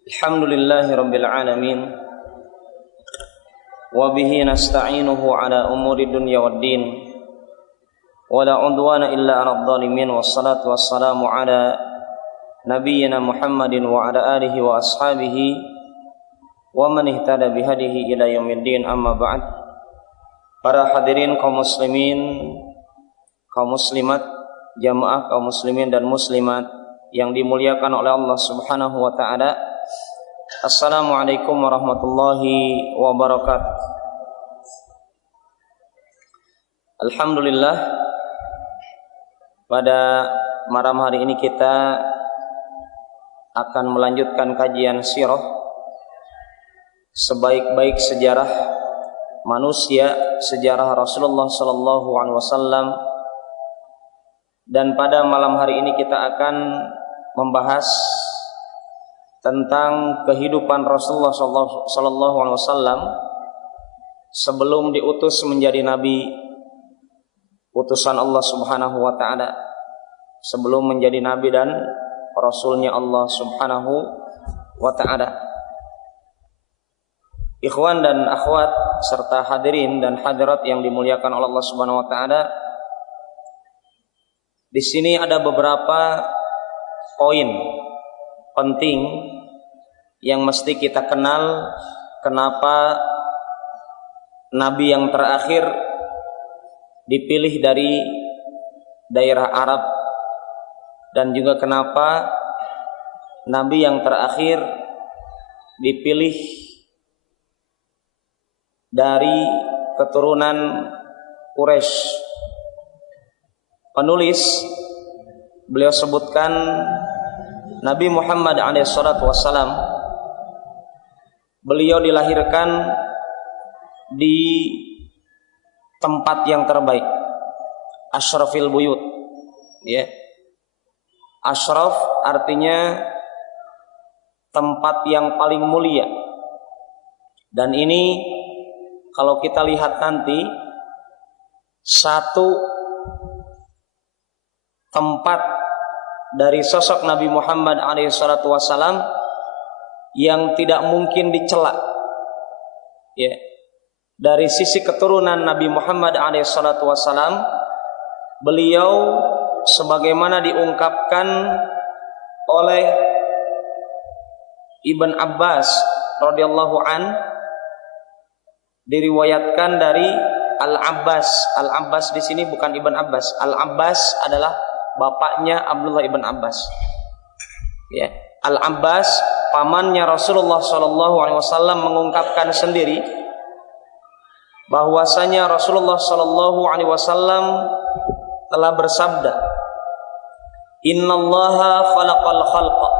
Alhamdulillahi rabbil alamin wa bihi nasta'inuhu ala umuri dunya waddin wa la udwana illa 'alal zalimin wassalatu wassalamu ala nabiyyina Muhammadin wa ala alihi wa ashabihi wa man ihtada bihadihi ila yaumiddin, amma ba'd. Para hadirin kaum muslimin, kaum muslimat, jamaah kaum muslimin dan muslimat yang dimuliakan oleh Allah Subhanahu wa taala. Assalamualaikum warahmatullahi wabarakatuh. Alhamdulillah, pada malam hari ini kita akan melanjutkan kajian sirah, sebaik-baik sejarah manusia, sejarah Rasulullah sallallahu alaihi wasallam. Dan pada malam hari ini kita akan membahas tentang kehidupan Rasulullah sallallahu alaihi wasallam sebelum diutus menjadi nabi, utusan Allah Subhanahu wa taala, sebelum menjadi nabi dan rasulnya Allah Subhanahu wa taala. Ikhwan dan akhwat serta hadirin dan hadirat yang dimuliakan oleh Allah Subhanahu wa taala, di sini ada beberapa poin penting yang mesti kita kenal. Kenapa nabi yang terakhir dipilih dari daerah Arab, dan juga kenapa nabi yang terakhir dipilih dari keturunan Quraisy. Penulis beliau sebutkan Nabi Muhammad SAW, beliau dilahirkan di tempat yang terbaik, asyrafil buyut, ya. Asyraf artinya tempat yang paling mulia. Dan ini kalau kita lihat nanti, satu tempat dari sosok Nabi Muhammad SAW yang tidak mungkin dicela, ya. Dari sisi keturunan Nabi Muhammad SAW, beliau sebagaimana diungkapkan oleh Ibn Abbas radhiyallahu an, diriwayatkan dari Al-Abbas. Al-Abbas di sini bukan Ibn Abbas. Al-Abbas adalah bapaknya Abdullah ibn Abbas. Ya, Al-Abbas, pamannya Rasulullah SAW, mengungkapkan sendiri bahwasanya Rasulullah SAW telah bersabda, "Innallaha khalaqal khalqa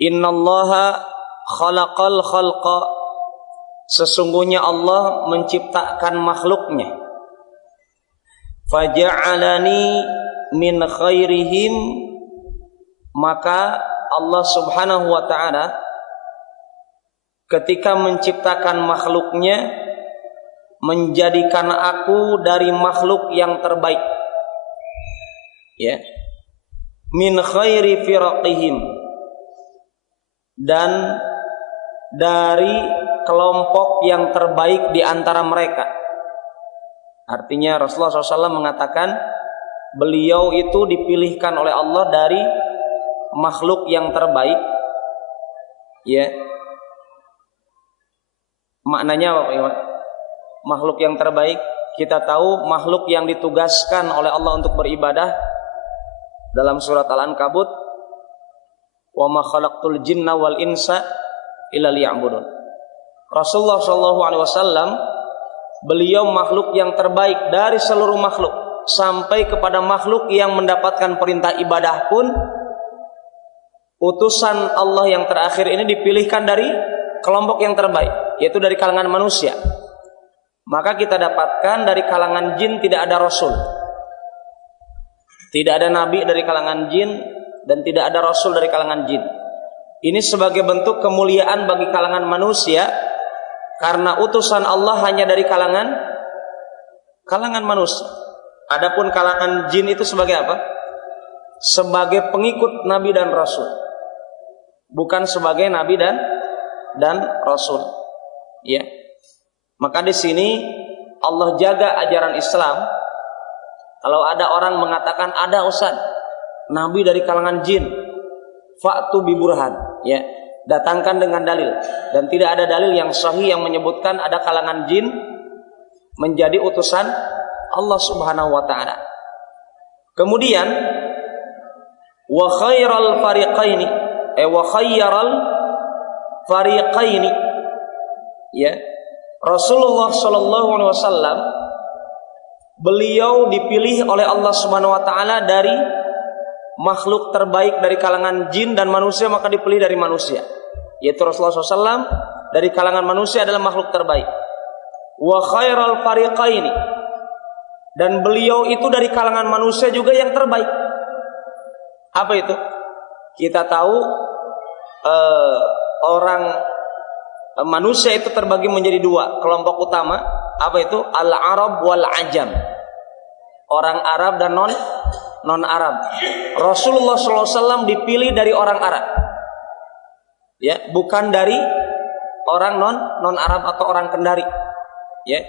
Innallaha khalaqal khalqa." Sesungguhnya Allah menciptakan makhluknya. Faja'alani min khairihim, maka Allah Subhanahu wa ta'ala ketika menciptakan makhluknya menjadikan aku dari makhluk yang terbaik, ya. Min khairi firaqihim, dan dari kelompok yang terbaik di antara mereka. Artinya Rasulullah SAW mengatakan beliau itu dipilihkan oleh Allah dari makhluk yang terbaik, ya. Maknanya apa, Pak? Makhluk yang terbaik, kita tahu makhluk yang ditugaskan oleh Allah untuk beribadah dalam surat Al-Ankabut, wa ma khalaqtul jinna wal insa illa liya'budun. Rasulullah SAW, beliau makhluk yang terbaik dari seluruh makhluk, sampai kepada makhluk yang mendapatkan perintah ibadah pun utusan Allah yang terakhir ini dipilihkan dari kelompok yang terbaik, yaitu dari kalangan manusia. Maka kita dapatkan dari kalangan jin tidak ada rasul, tidak ada nabi dari kalangan jin, dan tidak ada rasul dari kalangan jin. Ini sebagai bentuk kemuliaan bagi kalangan manusia, karena utusan Allah hanya dari kalangan manusia. Adapun kalangan jin itu sebagai apa? Sebagai pengikut Nabi dan Rasul, bukan sebagai Nabi dan Rasul. Ya. Maka di sini Allah jaga ajaran Islam. Kalau ada orang mengatakan ada Ustaz, Nabi dari kalangan jin, fa'tu bi burhan, ya, datangkan dengan dalil. Dan tidak ada dalil yang sahih yang menyebutkan ada kalangan jin menjadi utusan Allah Subhanahu wa taala. Kemudian wa khairal fariqaini, ya, Rasulullah sallallahu alaihi wasallam beliau dipilih oleh Allah Subhanahu wa taala dari makhluk terbaik dari kalangan jin dan manusia, maka dipilih dari manusia. Yaitu Rasulullah SAW dari kalangan manusia adalah makhluk terbaik. Wa khairal fariqaini, dan beliau itu dari kalangan manusia juga yang terbaik. Apa itu? Kita tahu orang manusia itu terbagi menjadi dua kelompok utama. Apa itu? Al-Arab wal Ajam. Orang Arab dan non Arab. Rasulullah SAW dipilih dari orang Arab, ya, bukan dari orang non Arab atau orang Kendari, ya,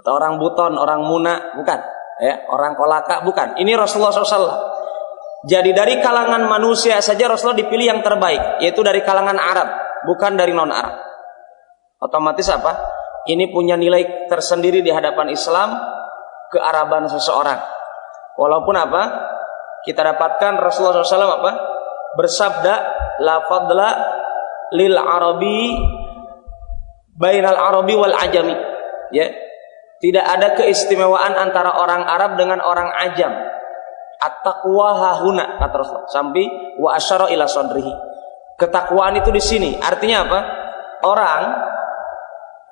atau orang Buton, orang Muna, bukan, ya, orang Kolaka, bukan. Ini Rasulullah SAW. Jadi dari kalangan manusia saja Rasulullah dipilih yang terbaik, yaitu dari kalangan Arab, bukan dari non Arab. Otomatis apa? Ini punya nilai tersendiri di hadapan Islam, kearaban seseorang. Walaupun apa? Kita dapatkan Rasulullah SAW apa? Bersabda, la fadla lil arabi bainal arabi wal ajami. Ya. Tidak ada keistimewaan antara orang Arab dengan orang Ajam. At-taqwa hahuna, kata Rasulullah. Sampai wa asyara ila sadrihi. Ketakwaan itu di sini. Artinya apa? Orang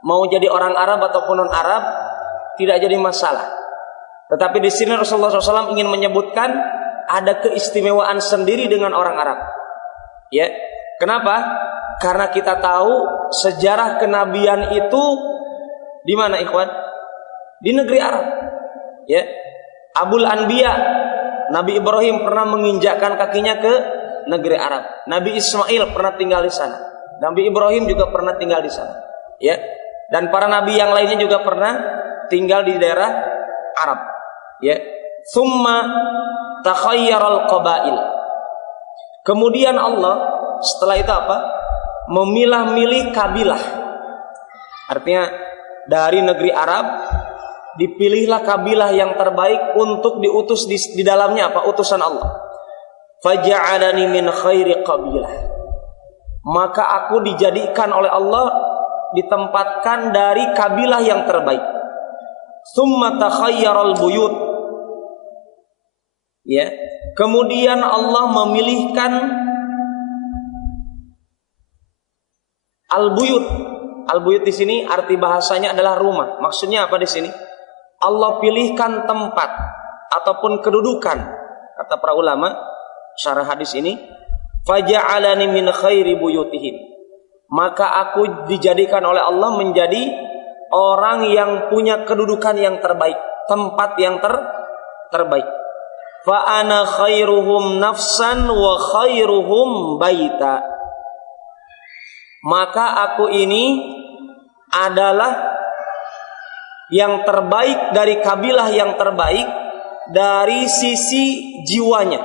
mau jadi orang Arab ataupun non Arab tidak jadi masalah. Tetapi di sini Rasulullah SAW ingin menyebutkan ada keistimewaan sendiri dengan orang Arab. Ya, kenapa? Karena kita tahu sejarah kenabian itu di mana, ikhwan? Di negeri Arab. Ya, Abul Anbiya, Nabi Ibrahim pernah menginjakkan kakinya ke negeri Arab. Nabi Ismail pernah tinggal di sana. Nabi Ibrahim juga pernah tinggal di sana. Ya, dan para nabi yang lainnya juga pernah tinggal di daerah Arab. Ya, summa takhayyaral qabail. Kemudian Allah setelah itu apa? Memilah-milih kabilah. Artinya dari negeri Arab dipilihlah kabilah yang terbaik untuk diutus di dalamnya apa? Utusan Allah. Faja'alani min khairi qabilah. Maka aku dijadikan oleh Allah, ditempatkan dari kabilah yang terbaik. Summa takhayyaral buyut. Ya. Kemudian Allah memilihkan al-buyut. Al-buyut di sini arti bahasanya adalah rumah. Maksudnya apa di sini? Allah pilihkan tempat ataupun kedudukan. Kata para ulama syarah hadis ini, faja'alani min khairi buyutihim. Maka aku dijadikan oleh Allah menjadi orang yang punya kedudukan yang terbaik, tempat yang terbaik. Fa ana khairuhum nafsan wa khairuhum baita. Maka aku ini adalah yang terbaik dari kabilah yang terbaik dari sisi jiwanya.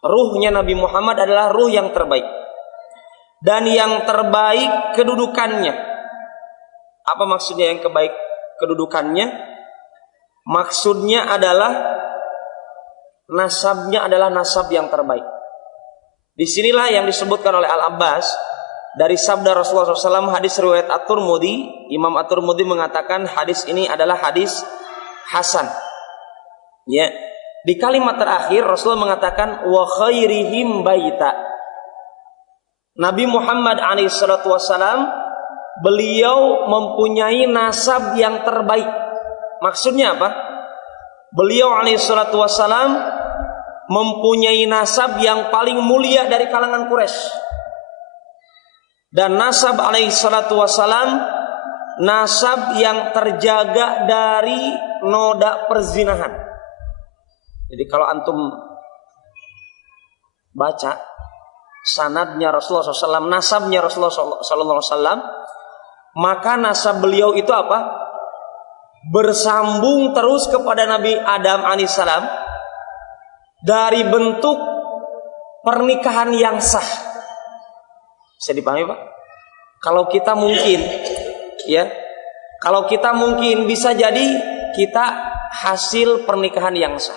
Ruhnya Nabi Muhammad adalah ruh yang terbaik. Dan yang terbaik kedudukannya. Apa maksudnya yang kebaik kedudukannya? Maksudnya adalah nasabnya adalah nasab yang terbaik. Disinilah yang disebutkan oleh Al-Abbas dari sabda Rasulullah SAW, hadis riwayat At-Tirmidzi. Imam At-Tirmidzi mengatakan hadis ini adalah hadis hasan. Ya, di kalimat terakhir Rasulullah mengatakan wa khairihim baita. Nabi Muhammad SAW beliau mempunyai nasab yang terbaik. Maksudnya apa? Beliau SAW mempunyai nasab yang paling mulia dari kalangan Quraisy. Dan nasab alaihi salatu wassalam nasab yang terjaga dari noda perzinahan. Jadi kalau antum baca sanadnya Rasulullah SAW, nasabnya Rasulullah SAW, maka nasab beliau itu apa? Bersambung terus kepada Nabi Adam alaihissalam dari bentuk pernikahan yang sah. Bisa dipahami Pak? Kalau kita mungkin, ya, kalau kita mungkin bisa jadi kita hasil pernikahan yang sah.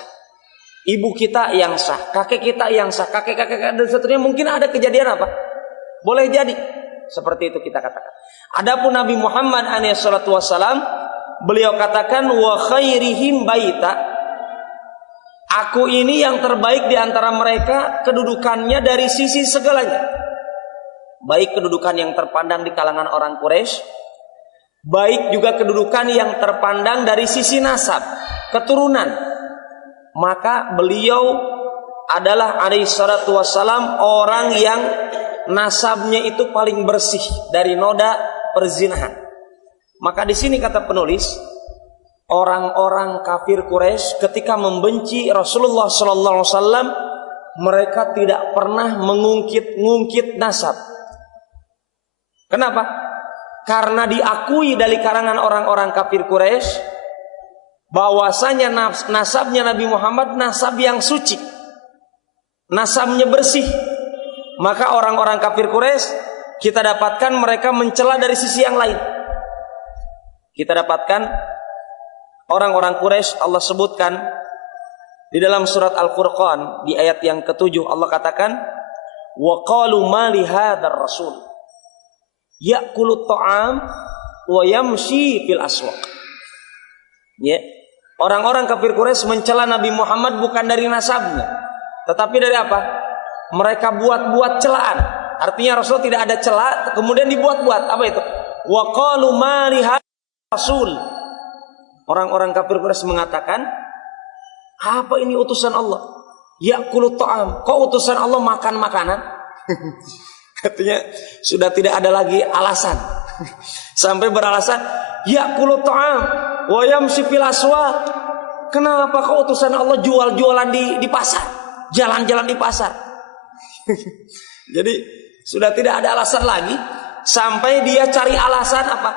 Ibu kita yang sah, kakek kita yang sah, kakek-kakek dan seterusnya, mungkin ada kejadian apa? Boleh jadi seperti itu kita katakan. Adapun Nabi Muhammad SAW, beliau katakan wa khairihim baita, aku ini yang terbaik di antara mereka kedudukannya dari sisi segalanya. Baik kedudukan yang terpandang di kalangan orang Quraisy, baik juga kedudukan yang terpandang dari sisi nasab, keturunan. Maka beliau adalah alaihi salatu wassalam orang yang nasabnya itu paling bersih dari noda perzinahan. Maka di sini kata penulis, orang-orang kafir Quraisy ketika membenci Rasulullah sallallahu alaihi wasallam, mereka tidak pernah mengungkit-ngungkit nasab. Kenapa? Karena diakui dari kalangan orang-orang kafir Quraisy bahwasanya nasabnya Nabi Muhammad nasab yang suci, nasabnya bersih. Maka orang-orang kafir Quraisy kita dapatkan mereka mencela dari sisi yang lain. Kita dapatkan orang-orang Quraisy Allah sebutkan di dalam surat Al-Furqan di ayat yang ke-7, Allah katakan wa qalu ma li hadzal rasul ya'kulu ta'am wa yamshi fil aswaq. Ya, orang-orang kafir Quraisy mencela Nabi Muhammad bukan dari nasabnya, tetapi dari apa? Mereka buat-buat celaan. Artinya Rasul tidak ada cela, kemudian dibuat-buat. Apa itu? Wa qalu ma li hadzal rasul. Orang-orang kafir Quraisy mengatakan, apa ini utusan Allah? Ya'kulu ta'am. Kok utusan Allah makan makanan? Artinya sudah tidak ada lagi alasan. Sampai beralasan, ya'kulu ta'am wa yamshi fil aswaq. Kenapa kok utusan Allah jual-jualan di pasar, jalan-jalan di pasar? Jadi sudah tidak ada alasan lagi. Sampai dia cari alasan apa?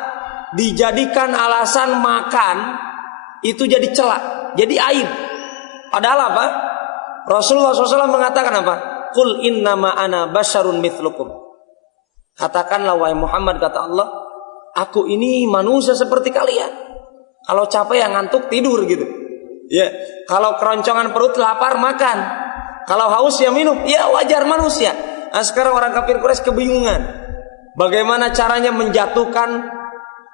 Dijadikan alasan makan itu jadi celak, jadi aib. Padahal apa? Rasulullah SAW mengatakan apa? Qul innama ana basyarun mithlukum. Katakanlah wahai Muhammad, kata Allah, aku ini manusia seperti kalian. Kalau capek ya ngantuk tidur gitu. Ya, kalau keroncongan perut lapar makan. Kalau haus ya minum. Ya wajar manusia. Nah, sekarang orang kafir Quraisy kebingungan. Bagaimana caranya menjatuhkan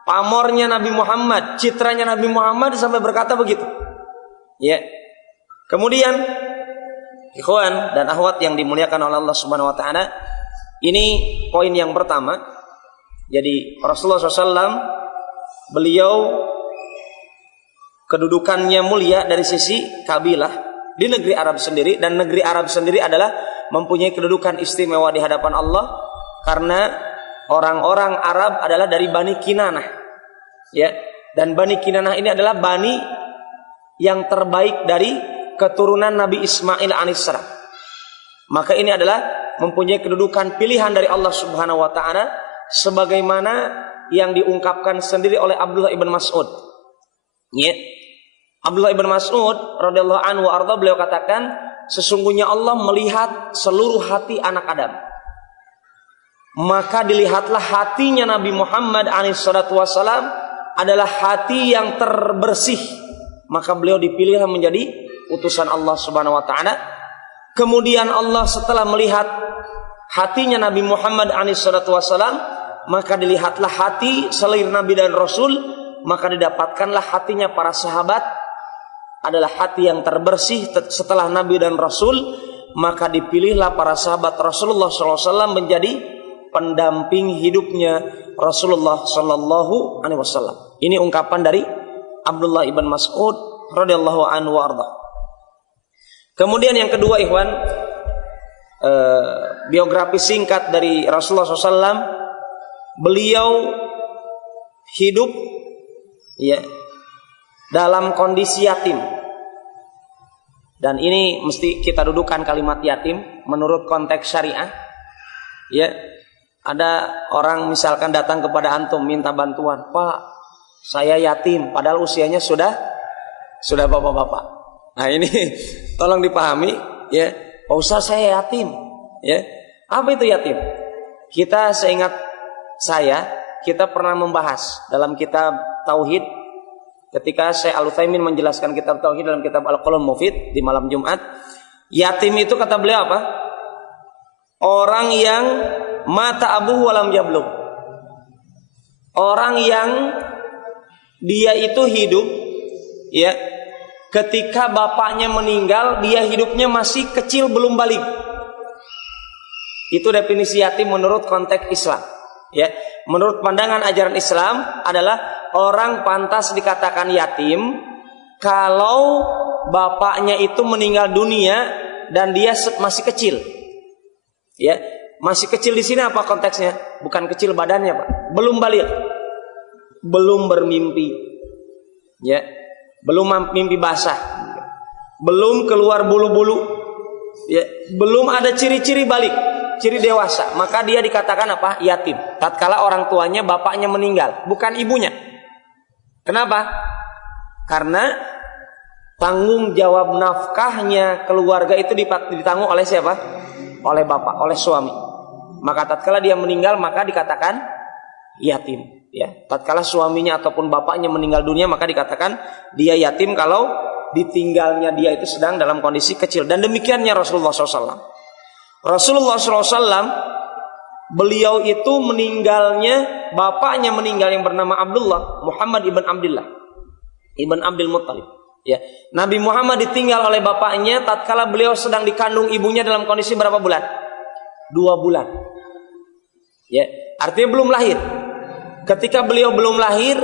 pamornya Nabi Muhammad, citranya Nabi Muhammad sampai berkata begitu. Ya. Kemudian ikhwan dan akhwat yang dimuliakan oleh Allah Subhanahu wa taala, ini poin yang pertama. Jadi Rasulullah SAW beliau kedudukannya mulia dari sisi kabilah di negeri Arab sendiri, dan negeri Arab sendiri adalah mempunyai kedudukan istimewa di hadapan Allah karena orang-orang Arab adalah dari Bani Kinanah. Ya, dan Bani Kinanah ini adalah bani yang terbaik dari keturunan Nabi Ismail alaihissalam. Maka ini adalah mempunyai kedudukan pilihan dari Allah Subhanahu wa taala sebagaimana yang diungkapkan sendiri oleh Abdullah ibn Mas'ud. Ya. Abdullah ibn Mas'ud radhiyallahu anhu arda, beliau katakan, sesungguhnya Allah melihat seluruh hati anak Adam. Maka dilihatlah hatinya Nabi Muhammad SAW adalah hati yang terbersih. Maka beliau dipilih menjadi utusan Allah Subhanahu wa taala. Kemudian Allah setelah melihat hatinya Nabi Muhammad SAW, maka dilihatlah hati selain Nabi dan Rasul, maka didapatkanlah hatinya para sahabat adalah hati yang terbersih setelah Nabi dan Rasul. Maka dipilihlah para sahabat Rasulullah SAW menjadi pendamping hidupnya Rasulullah SAW. Ini ungkapan dari Abdullah ibn Mas'ud radhiyallahu anhu warda. Kemudian yang kedua, ikhwan, biografi singkat dari Rasulullah SAW. Beliau hidup ya dalam kondisi yatim. Dan ini mesti kita dudukan kalimat yatim menurut konteks syariah. Ya, ada orang misalkan datang kepada antum minta bantuan, "Pak, saya yatim," padahal usianya sudah bapak-bapak. Nah, ini tolong dipahami ya. "Pak Ustaz, saya yatim." Ya. Apa itu yatim? Kita pernah membahas dalam kitab Tauhid ketika Syekh Al-Utsaimin menjelaskan kitab Tauhid dalam kitab Al-Qaulul Mufid di malam Jumat. Yatim itu kata beliau apa? Orang yang mata abuhu walam yablugh. Orang yang dia itu hidup ya ketika bapaknya meninggal, dia hidupnya masih kecil belum balik. Itu definisi yatim menurut konteks Islam. Ya, menurut pandangan ajaran Islam adalah orang pantas dikatakan yatim kalau bapaknya itu meninggal dunia dan dia masih kecil. Ya, masih kecil di sini apa konteksnya? Bukan kecil badannya, Pak. Belum balik. Belum bermimpi. Ya, belum mimpi basah. Belum keluar bulu-bulu. Ya, belum ada ciri-ciri balik. Ciri dewasa, maka dia dikatakan apa? Yatim. Tatkala orang tuanya, bapaknya meninggal, bukan ibunya. Kenapa? Karena tanggung jawab nafkahnya keluarga itu ditanggung oleh siapa? Oleh bapak, oleh suami. Maka tatkala dia meninggal, maka dikatakan yatim. Ya, tatkala suaminya ataupun bapaknya meninggal dunia, maka dikatakan dia yatim kalau ditinggalnya dia itu sedang dalam kondisi kecil. Dan demikiannya Rasulullah SAW. Rasulullah SAW beliau itu meninggalnya, bapaknya meninggal yang bernama Abdullah, Muhammad ibn Abdullah ibn Abdul Muttalib. Ya, Nabi Muhammad ditinggal oleh bapaknya tatkala beliau sedang dikandung ibunya dalam kondisi berapa bulan? 2 bulan. Ya, artinya belum lahir. Ketika beliau belum lahir,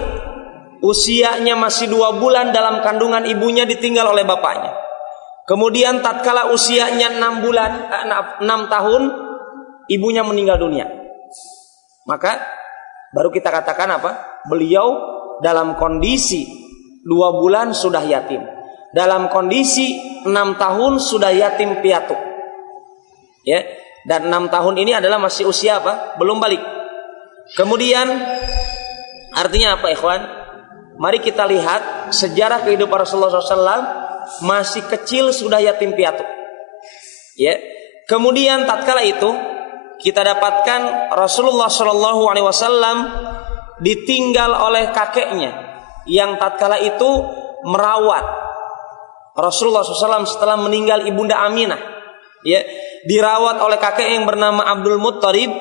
usianya masih 2 bulan dalam kandungan ibunya ditinggal oleh bapaknya. Kemudian tatkala usianya 6 tahun, ibunya meninggal dunia. Maka baru kita katakan apa? Beliau dalam kondisi 2 bulan sudah yatim. Dalam kondisi 6 tahun sudah yatim piatu. Ya, dan 6 tahun ini adalah masih usia apa? Belum balik. Kemudian artinya apa, ikhwan? Mari kita lihat sejarah kehidupan Rasulullah SAW. Masih kecil sudah yatim piatu. Ya. Kemudian tatkala itu kita dapatkan Rasulullah SAW ditinggal oleh kakeknya yang tatkala itu merawat Rasulullah SAW setelah meninggal ibunda Aminah. Ya, dirawat oleh kakek yang bernama Abdul Muttalib.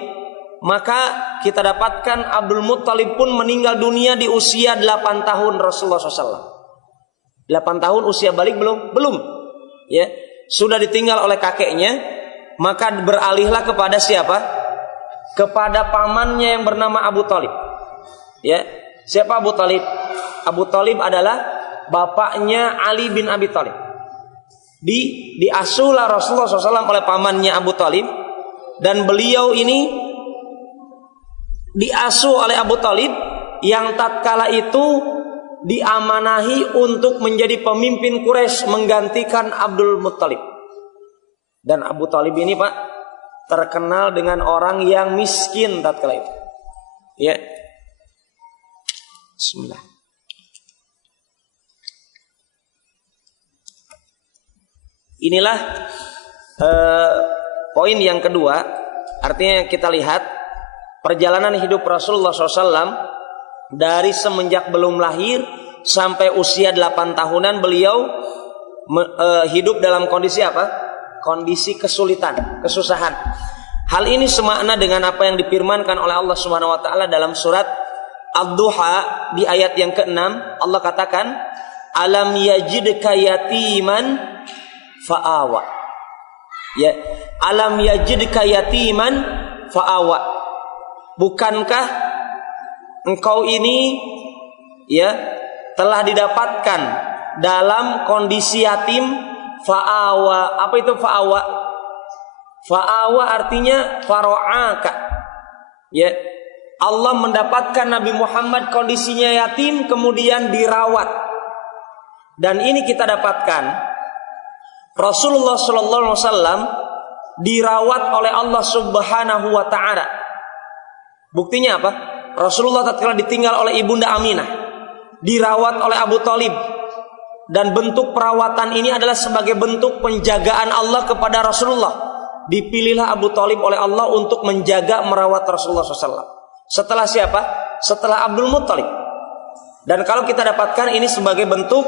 Maka kita dapatkan Abdul Muttalib pun meninggal dunia di usia 8 tahun Rasulullah SAW. 8 tahun usia balik belum? Belum. Ya, sudah ditinggal oleh kakeknya, maka beralihlah kepada siapa? Kepada pamannya yang bernama Abu Thalib. Ya, siapa Abu Thalib? Abu Thalib adalah bapaknya Ali bin Abi Thalib. Diasuhlah Rasulullah SAW oleh pamannya Abu Thalib, dan beliau ini diasuh oleh Abu Thalib yang tatkala itu diamanahi untuk menjadi pemimpin Quraisy menggantikan Abdul Muttalib. Dan Abu Thalib ini, Pak, terkenal dengan orang yang miskin tatkala itu. Ya. Bismillah. Inilah poin yang kedua. Artinya kita lihat perjalanan hidup Rasulullah SAW dari semenjak belum lahir sampai usia 8 tahunan beliau hidup dalam kondisi apa? Kondisi kesulitan, kesusahan. Hal ini semakna dengan apa yang difirmankan oleh Allah Subhanahu wa taala dalam surat Ad-Duha di ayat yang ke-6. Allah katakan, "Alam yajidka yatiman fa'awa." Ya, alam yajidka yatiman fa'awa. Bukankah engkau ini ya telah didapatkan dalam kondisi yatim, fa'awa. Apa itu fa'awa? Fa'awa artinya faro'aka. Ya, Allah mendapatkan Nabi Muhammad kondisinya yatim kemudian dirawat. Dan ini kita dapatkan Rasulullah sallallahu alaihi wasallam dirawat oleh Allah Subhanahu wa taala. Buktinya apa? Rasulullah tatkala ditinggal oleh ibunda Aminah, dirawat oleh Abu Thalib. Dan bentuk perawatan ini adalah sebagai bentuk penjagaan Allah kepada Rasulullah. Dipilihlah Abu Thalib oleh Allah untuk menjaga merawat Rasulullah SAW. Setelah siapa? Setelah Abdul Muttalib. Dan kalau kita dapatkan ini sebagai bentuk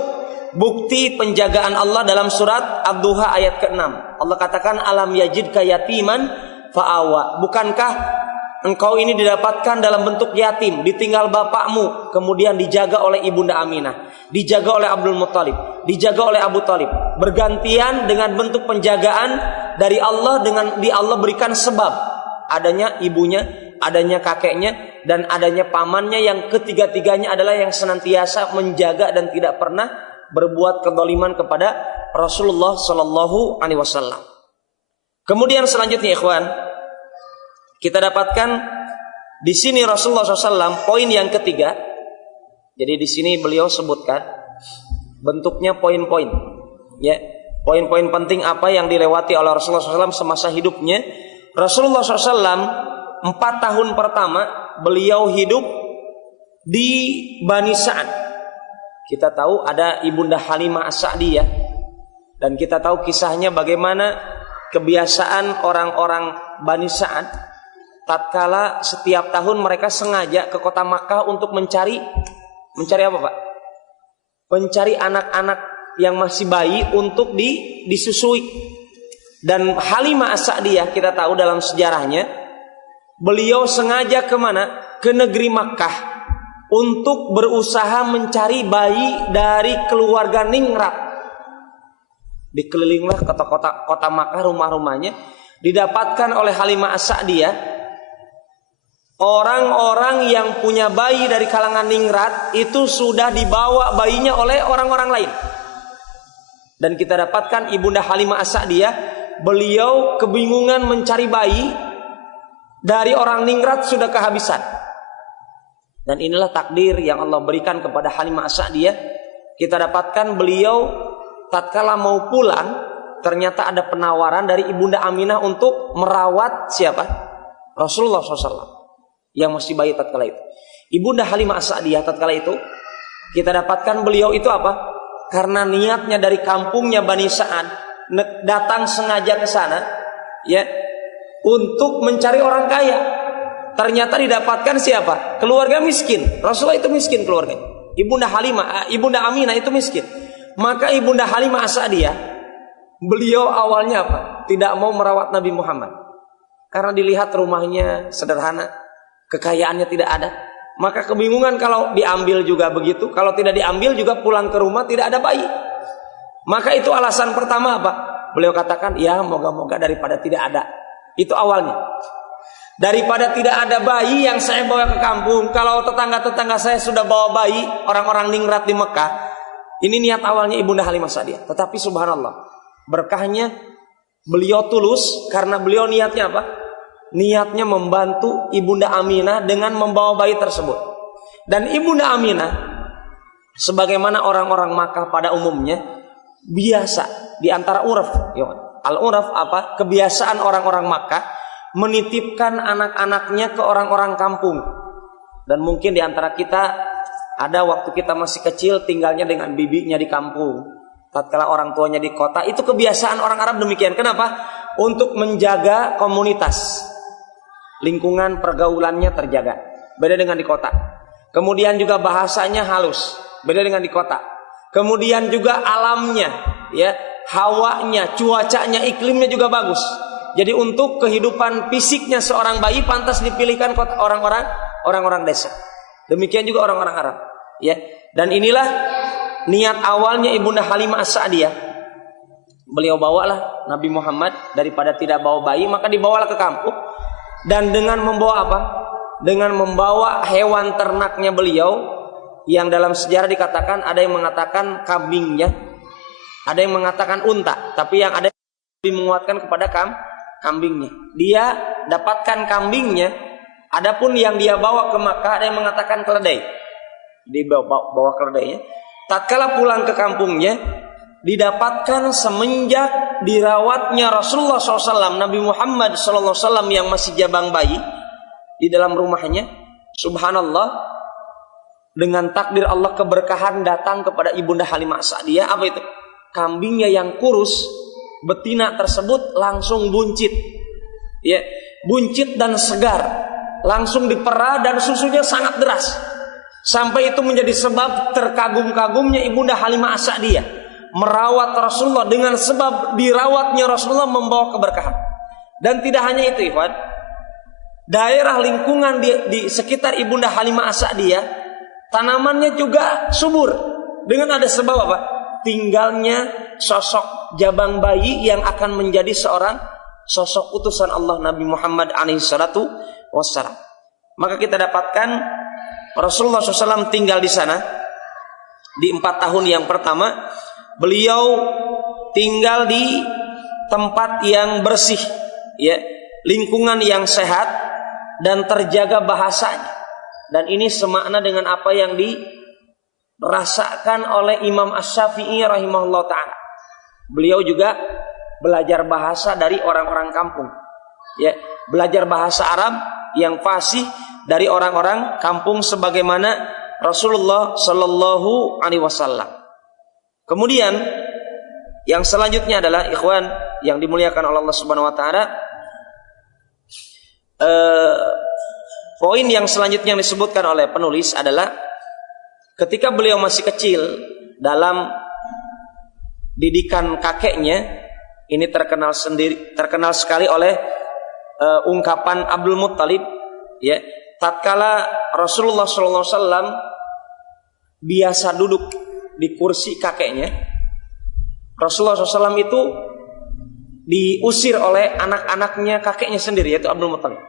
bukti penjagaan Allah dalam surat Ad-Duha ayat ke-6. Allah katakan alam yajidka yatiman fa'awa. Bukankah engkau ini didapatkan dalam bentuk yatim, ditinggal bapakmu, kemudian dijaga oleh ibunda Aminah, dijaga oleh Abdul Muttalib, dijaga oleh Abu Thalib. Bergantian dengan bentuk penjagaan dari Allah, dengan Allah berikan sebab adanya ibunya, adanya kakeknya, dan adanya pamannya yang ketiga-tiganya adalah yang senantiasa menjaga dan tidak pernah berbuat kezaliman kepada Rasulullah sallallahu alaihi wasallam. Kemudian selanjutnya ikhwan, kita dapatkan di sini Rasulullah SAW poin yang ketiga. Jadi di sini beliau sebutkan bentuknya poin-poin, ya, poin-poin penting apa yang dilewati oleh Rasulullah SAW semasa hidupnya. Rasulullah SAW 4 tahun pertama beliau hidup di Bani Sa'ad. Kita tahu ada ibunda Halimah As-Sa'diyah, dan kita tahu kisahnya bagaimana kebiasaan orang-orang Bani Sa'ad. Tatkala setiap tahun mereka sengaja ke kota Makkah untuk mencari apa Pak? Mencari anak-anak yang masih bayi untuk disusui. Dan Halimah As-Sa'diyah kita tahu dalam sejarahnya, beliau sengaja kemana? Ke negeri Makkah untuk berusaha mencari bayi dari keluarga Ningrat. Dikelilinglah kota Makkah, rumah-rumahnya, didapatkan oleh Halimah As-Sa'diyah orang-orang yang punya bayi dari kalangan Ningrat itu sudah dibawa bayinya oleh orang-orang lain. Dan kita dapatkan ibunda Halimah As-Sa'diyah, beliau kebingungan mencari bayi dari orang Ningrat sudah kehabisan. Dan inilah takdir yang Allah berikan kepada Halimah As-Sa'diyah. Kita dapatkan beliau tatkala mau pulang, ternyata ada penawaran dari ibunda Aminah untuk merawat siapa? Rasulullah SAW yang masih bayi tatkala itu. Ibunda Halimah As-Sa'diyah tatkala itu kita dapatkan beliau itu apa? Karena niatnya dari kampungnya Bani Sa'ad datang sengaja ke sana, ya, untuk mencari orang kaya. Ternyata didapatkan siapa? Keluarga miskin. Rasulullah itu miskin keluarganya. Ibunda Aminah itu miskin. Maka ibunda Halimah As-Sa'diyah, beliau awalnya apa? Tidak mau merawat Nabi Muhammad karena dilihat rumahnya sederhana, kekayaannya tidak ada. Maka kebingungan kalau diambil juga begitu, kalau tidak diambil juga pulang ke rumah tidak ada bayi. Maka itu alasan pertama apa? Beliau katakan, ya moga-moga daripada tidak ada. Itu awalnya. Daripada tidak ada bayi yang saya bawa ke kampung, kalau tetangga-tetangga saya sudah bawa bayi, orang-orang Ningrat di Mekah. Ini niat awalnya ibunda Halimah Sa'diyah. Tetapi subhanallah, berkahnya beliau tulus karena beliau niatnya apa? Niatnya membantu ibunda Aminah dengan membawa bayi tersebut. Dan ibunda Aminah, sebagaimana orang-orang Makkah pada umumnya, biasa di antara uraf, al-uraf apa? Kebiasaan orang-orang Makkah menitipkan anak-anaknya ke orang-orang kampung. Dan mungkin di antara kita ada waktu kita masih kecil tinggalnya dengan bibinya di kampung, tatkala orang tuanya di kota. Itu kebiasaan orang Arab demikian. Kenapa? Untuk menjaga komunitas, lingkungan pergaulannya terjaga. Beda dengan di kota. Kemudian juga bahasanya halus, beda dengan di kota. Kemudian juga alamnya, ya, hawanya, cuacanya, iklimnya juga bagus. Jadi untuk kehidupan fisiknya seorang bayi pantas dipilihkan orang-orang desa. Demikian juga orang-orang Arab, ya. Dan inilah niat awalnya ibunda Halimah As-Sa'diyah. Beliau bawalah Nabi Muhammad, daripada tidak bawa bayi maka dibawalah ke kampung. Dan dengan membawa apa? Dengan membawa hewan ternaknya beliau, yang dalam sejarah dikatakan ada yang mengatakan kambingnya, Ada yang mengatakan unta, tapi yang ada lebih menguatkan kepada kambingnya. Dia dapatkan kambingnya, adapun yang dia bawa ke Makkah ada yang mengatakan keledai. Dibawa keledainya. Tatkala pulang ke kampungnya, didapatkan semenjak dirawatnya Rasulullah SAW, Nabi Muhammad SAW yang masih jabang bayi di dalam rumahnya. Subhanallah, dengan takdir Allah keberkahan datang kepada Ibunda Halimah Sa'diyah. Apa itu? Kambingnya yang kurus, betina tersebut langsung buncit, ya, buncit dan segar, langsung dipera dan susunya sangat deras. Sampai itu menjadi sebab terkagum-kagumnya Ibunda Halimah Sa'diyah merawat Rasulullah, dengan sebab dirawatnya Rasulullah membawa keberkahan. Dan tidak hanya itu, ikhwan, daerah lingkungan di sekitar Ibunda Halimah Sa'diyah tanamannya juga subur, dengan ada sebab apa? Tinggalnya sosok jabang bayi yang akan menjadi seorang sosok utusan Allah, Nabi Muhammad SAW. Maka kita dapatkan Rasulullah SAW tinggal di sana di 4 tahun yang pertama. Beliau tinggal di tempat yang bersih, ya, lingkungan yang sehat dan terjaga bahasanya. Dan ini semakna dengan apa yang dirasakan oleh Imam Asy-Syafi'i rahimahullah ta'ala. Beliau juga belajar bahasa dari orang-orang kampung, ya, belajar bahasa Arab yang fasih dari orang-orang kampung sebagaimana Rasulullah Sallallahu Alaihi Wasallam. Kemudian yang selanjutnya adalah, ikhwan yang dimuliakan oleh Allah Subhanahu Wa Taala, poin yang selanjutnya yang disebutkan oleh penulis adalah ketika beliau masih kecil, dalam didikan kakeknya, ini terkenal sekali oleh ungkapan Abdul Muttalib, ya, tatkala Rasulullah SAW biasa duduk di kursi kakeknya, Rasulullah SAW itu diusir oleh anak-anaknya kakeknya sendiri, yaitu Abdul Muttalib.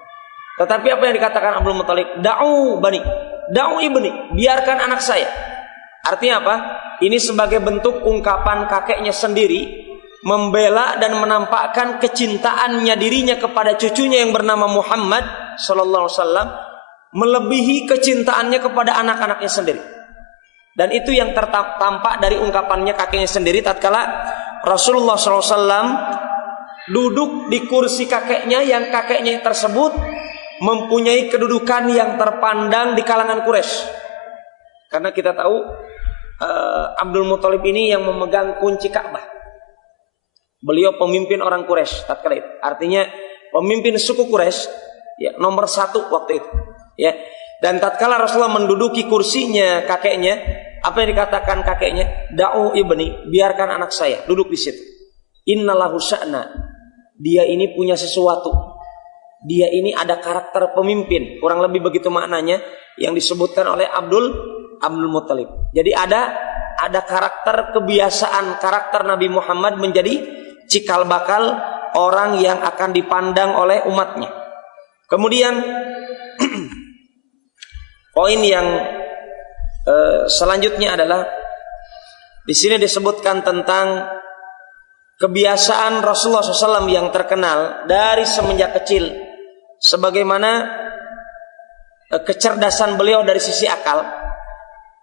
Tetapi apa yang dikatakan Abdul Muttalib? Da'u ibni, biarkan anak saya. Artinya apa? Ini sebagai bentuk ungkapan kakeknya sendiri membela dan menampakkan kecintaannya dirinya kepada cucunya yang bernama Muhammad sallallahu alaihi wasallam, melebihi kecintaannya kepada anak-anaknya sendiri. Dan itu yang tampak dari ungkapannya kakeknya sendiri tatkala Rasulullah sallallahu alaihi wasallam duduk di kursi kakeknya, yang kakeknya tersebut mempunyai kedudukan yang terpandang di kalangan Quraisy. Karena kita tahu Abdul Muttalib ini yang memegang kunci Ka'bah. Beliau pemimpin orang Quraisy tatkala itu. Artinya pemimpin suku Quraisy, ya, nomor 1 waktu itu, ya. Dan tatkala Rasulullah menduduki kursinya kakeknya, apa yang dikatakan kakeknya? Da'u ibni, biarkan anak saya duduk di situ. Innalahu sya'na, dia ini punya sesuatu. Dia ini ada karakter pemimpin. Kurang lebih begitu maknanya yang disebutkan oleh Abdul Muttalib. Jadi ada karakter kebiasaan, karakter Nabi Muhammad menjadi cikal bakal orang yang akan dipandang oleh umatnya. Kemudian poin yang selanjutnya adalah di sini disebutkan tentang kebiasaan Rasulullah SAW yang terkenal dari semenjak kecil, sebagaimana kecerdasan beliau dari sisi akal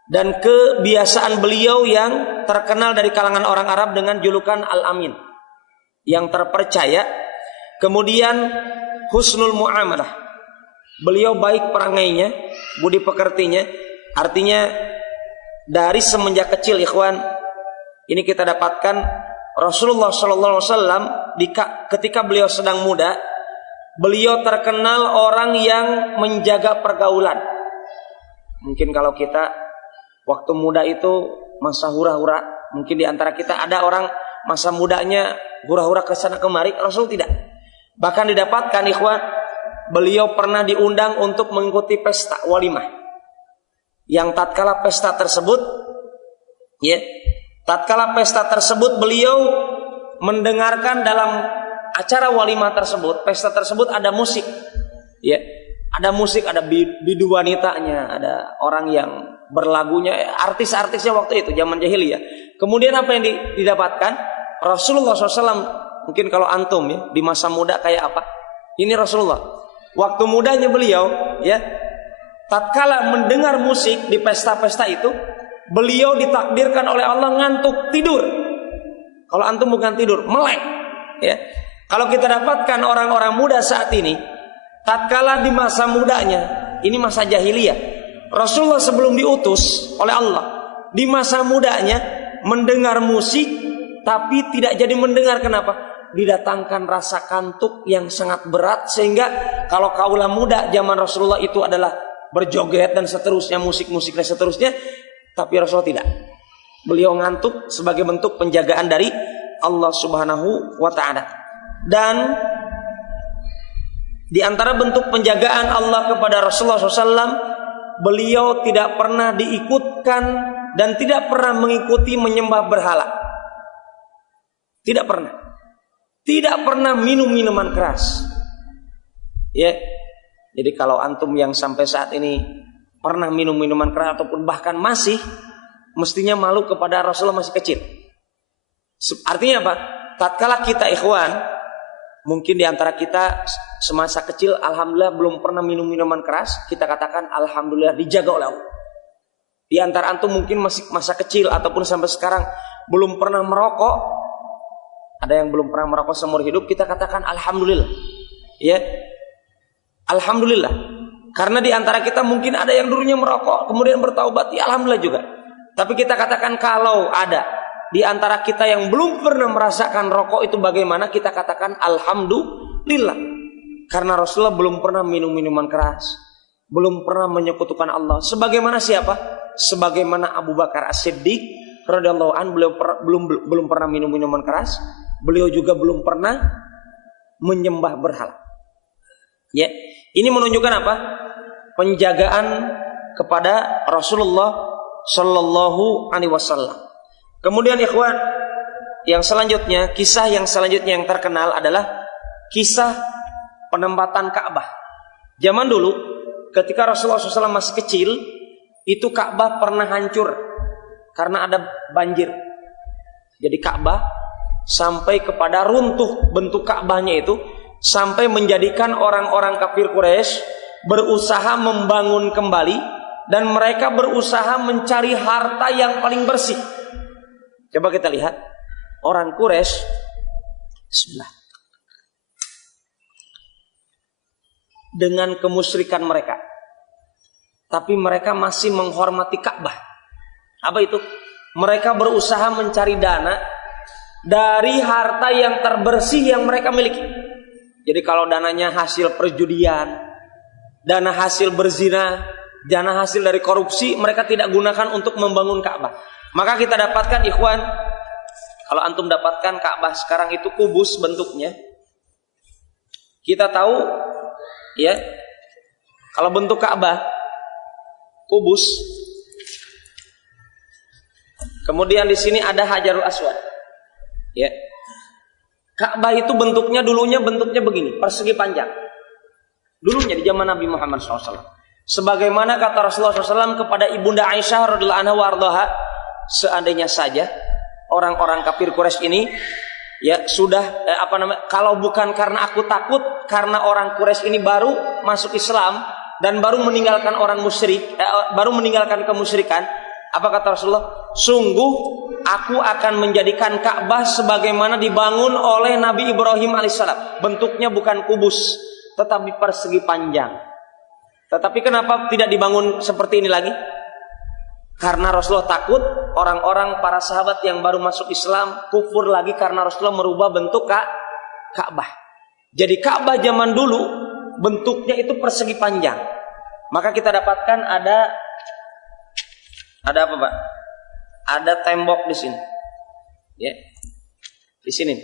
dan kebiasaan beliau yang terkenal dari kalangan orang Arab dengan julukan Al-Amin, yang terpercaya. Kemudian husnul muamalah, beliau baik perangainya, budi pekertinya. Artinya dari semenjak kecil, ikhwan, ini kita dapatkan Rasulullah SAW ketika beliau sedang muda, beliau terkenal orang yang menjaga pergaulan. Mungkin kalau kita waktu muda itu masa hura-hura, mungkin di antara kita ada orang masa mudanya hura-hura ke sana kemari. Rasul tidak. Bahkan didapatkan, ikhwan, beliau pernah diundang untuk mengikuti pesta walimah. Yang tatkala pesta tersebut, ya, tatkala pesta tersebut beliau mendengarkan dalam acara walimah tersebut, pesta tersebut ada musik, ya, ada musik, ada bidu wanitanya, ada orang yang berlagunya, artis-artisnya waktu itu zaman jahiliyah. Kemudian apa yang didapatkan? Rasulullah SAW, mungkin kalau antum ya di masa muda kayak apa? Ini Rasulullah. Waktu mudanya beliau ya, tatkala mendengar musik di pesta-pesta itu, beliau ditakdirkan oleh Allah ngantuk tidur. Kalau antum bukan tidur, melek ya. Kalau kita dapatkan orang-orang muda saat ini, tatkala di masa mudanya, ini masa jahiliyah, Rasulullah sebelum diutus oleh Allah, di masa mudanya mendengar musik tapi tidak jadi mendengar. Kenapa? Didatangkan rasa kantuk yang sangat berat, sehingga kalau kaula muda zaman Rasulullah itu adalah berjoget dan seterusnya, musik-musik dan seterusnya, tapi Rasulullah tidak. Beliau ngantuk sebagai bentuk penjagaan dari Allah Subhanahu wa ta'ala. Dan di antara bentuk penjagaan Allah kepada Rasulullah SAW, beliau tidak pernah diikutkan dan tidak pernah mengikuti menyembah berhala. Tidak pernah. Tidak pernah minum minuman keras. Ya. Jadi kalau antum yang sampai saat ini pernah minum minuman keras ataupun bahkan masih, mestinya malu kepada Rasulullah masih kecil. Artinya apa? Tatkala kita ikhwan, mungkin di antara kita semasa kecil alhamdulillah belum pernah minum minuman keras, kita katakan alhamdulillah dijaga oleh Allah. Di antara antum mungkin masih masa kecil ataupun sampai sekarang belum pernah merokok, ada yang belum pernah merokok seumur hidup, kita katakan alhamdulillah. Ya. Alhamdulillah. Karena di antara kita mungkin ada yang dulunya merokok kemudian bertaubat, ya alhamdulillah juga. Tapi kita katakan kalau ada di antara kita yang belum pernah merasakan rokok itu bagaimana, kita katakan alhamdulillah. Karena Rasulullah belum pernah minum minuman keras, belum pernah menyekutukan Allah. Sebagaimana siapa? Sebagaimana Abu Bakar As-Siddiq radhiyallahu anhu, beliau belum pernah minum minuman keras, beliau juga belum pernah menyembah berhala. Ya, ini menunjukkan apa? Penjagaan kepada Rasulullah Sallallahu Alaihi Wasallam. Kemudian ikhwan, yang selanjutnya, kisah yang selanjutnya yang terkenal adalah kisah penempatan Ka'bah. Zaman dulu, ketika Rasulullah SAW masih kecil, itu Ka'bah pernah hancur karena ada banjir. Jadi Ka'bah sampai kepada runtuh bentuk Ka'bahnya itu, sampai menjadikan orang-orang kafir Quraisy berusaha membangun kembali, dan mereka berusaha mencari harta yang paling bersih. Coba kita lihat orang Quraisy, bismillah, dengan kemusyrikan mereka, tapi mereka masih menghormati Ka'bah. Apa itu? Mereka berusaha mencari dana dari harta yang terbersih yang mereka miliki. Jadi kalau dananya hasil perjudian, dana hasil berzina, dana hasil dari korupsi, mereka tidak gunakan untuk membangun Ka'bah. Maka kita dapatkan ikhwan, kalau antum dapatkan Ka'bah sekarang itu kubus bentuknya. Kita tahu ya, kalau bentuk Ka'bah kubus. Kemudian di sini ada Hajarul Aswad. Ya. Ka'bah itu bentuknya dulunya bentuknya begini, persegi panjang. Dulunya di zaman Nabi Muhammad SAW. Sebagaimana kata Rasulullah SAW kepada ibunda Aisyah radhiyallahu anha wardaha, seandainya saja orang-orang kafir Quraisy ini ya sudah kalau bukan karena aku takut, karena orang Quraisy ini baru masuk Islam dan baru meninggalkan orang musyrik, baru meninggalkan kemusyrikan, apa kata Rasulullah? Sungguh aku akan menjadikan Ka'bah sebagaimana dibangun oleh Nabi Ibrahim alaihissalam. Bentuknya bukan kubus, tetapi persegi panjang. Tetapi kenapa tidak dibangun seperti ini lagi? Karena Rasulullah takut orang-orang para sahabat yang baru masuk Islam kufur lagi karena Rasulullah merubah bentuk Ka'bah. Jadi Ka'bah zaman dulu bentuknya itu persegi panjang. Maka kita dapatkan ada apa, Pak? Ada tembok di sini. Ya. Di sini.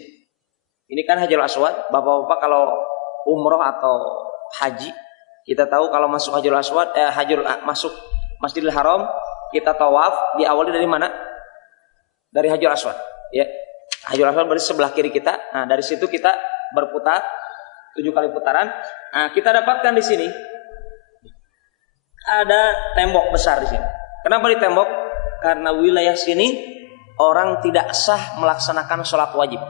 Ini kan Hajarul Aswad. Bapak-bapak kalau umroh atau haji, kita tahu kalau masuk Hajarul Aswad, masuk Masjidil Haram, kita tawaf, diawali dari mana? Dari Hajarul Aswad. Ya. Hajarul Aswad berada sebelah kiri kita. Nah, dari situ kita berputar 7 kali putaran. Nah, kita dapatkan di sini ada tembok besar di sini. Kenapa ditembok? Karena wilayah sini orang tidak sah melaksanakan sholat wajib.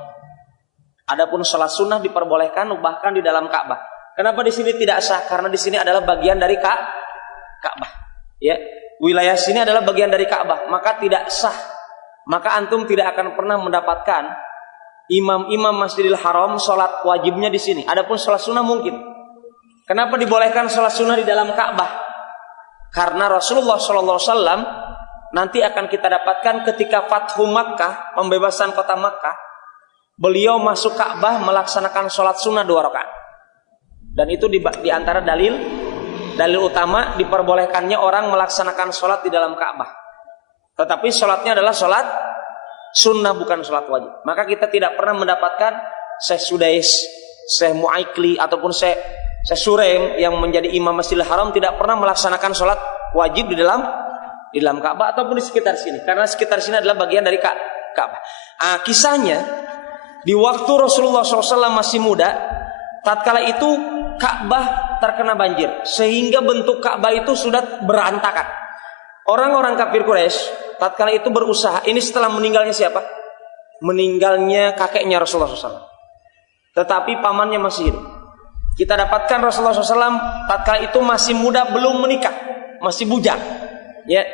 Adapun sholat sunnah diperbolehkan bahkan di dalam Ka'bah. Kenapa di sini tidak sah? Karena di sini adalah bagian dari Ka'bah. Ya, wilayah sini adalah bagian dari Ka'bah, maka tidak sah. Maka antum tidak akan pernah mendapatkan imam-imam Masjidil Haram sholat wajibnya di sini. Adapun sholat sunnah mungkin. Kenapa dibolehkan sholat sunnah di dalam Ka'bah? Karena Rasulullah SAW nanti akan kita dapatkan ketika Fathu Makkah, pembebasan kota Makkah, beliau masuk Ka'bah melaksanakan sholat sunnah 2 rakaat. Dan itu di antara dalil utama diperbolehkannya orang melaksanakan sholat di dalam Ka'bah. Tetapi sholatnya adalah sholat sunnah, bukan sholat wajib. Maka kita tidak pernah mendapatkan Syekh Sudais, Syekh Mu'aikli ataupun Syekh Suraim yang menjadi imam Masjidil Haram tidak pernah melaksanakan sholat wajib di dalam Ka'bah ataupun di sekitar sini, karena sekitar sini adalah bagian dari Ka'bah. Kisahnya di waktu Rasulullah SAW masih muda, tatkala itu Ka'bah terkena banjir sehingga bentuk Ka'bah itu sudah berantakan. Orang-orang kafir Quraisy tatkala itu berusaha, ini setelah meninggalnya siapa? Meninggalnya kakeknya Rasulullah SAW, tetapi pamannya masih hidup. Kita dapatkan Rasulullah SAW tatkala itu masih muda, belum menikah, masih bujang. Ya,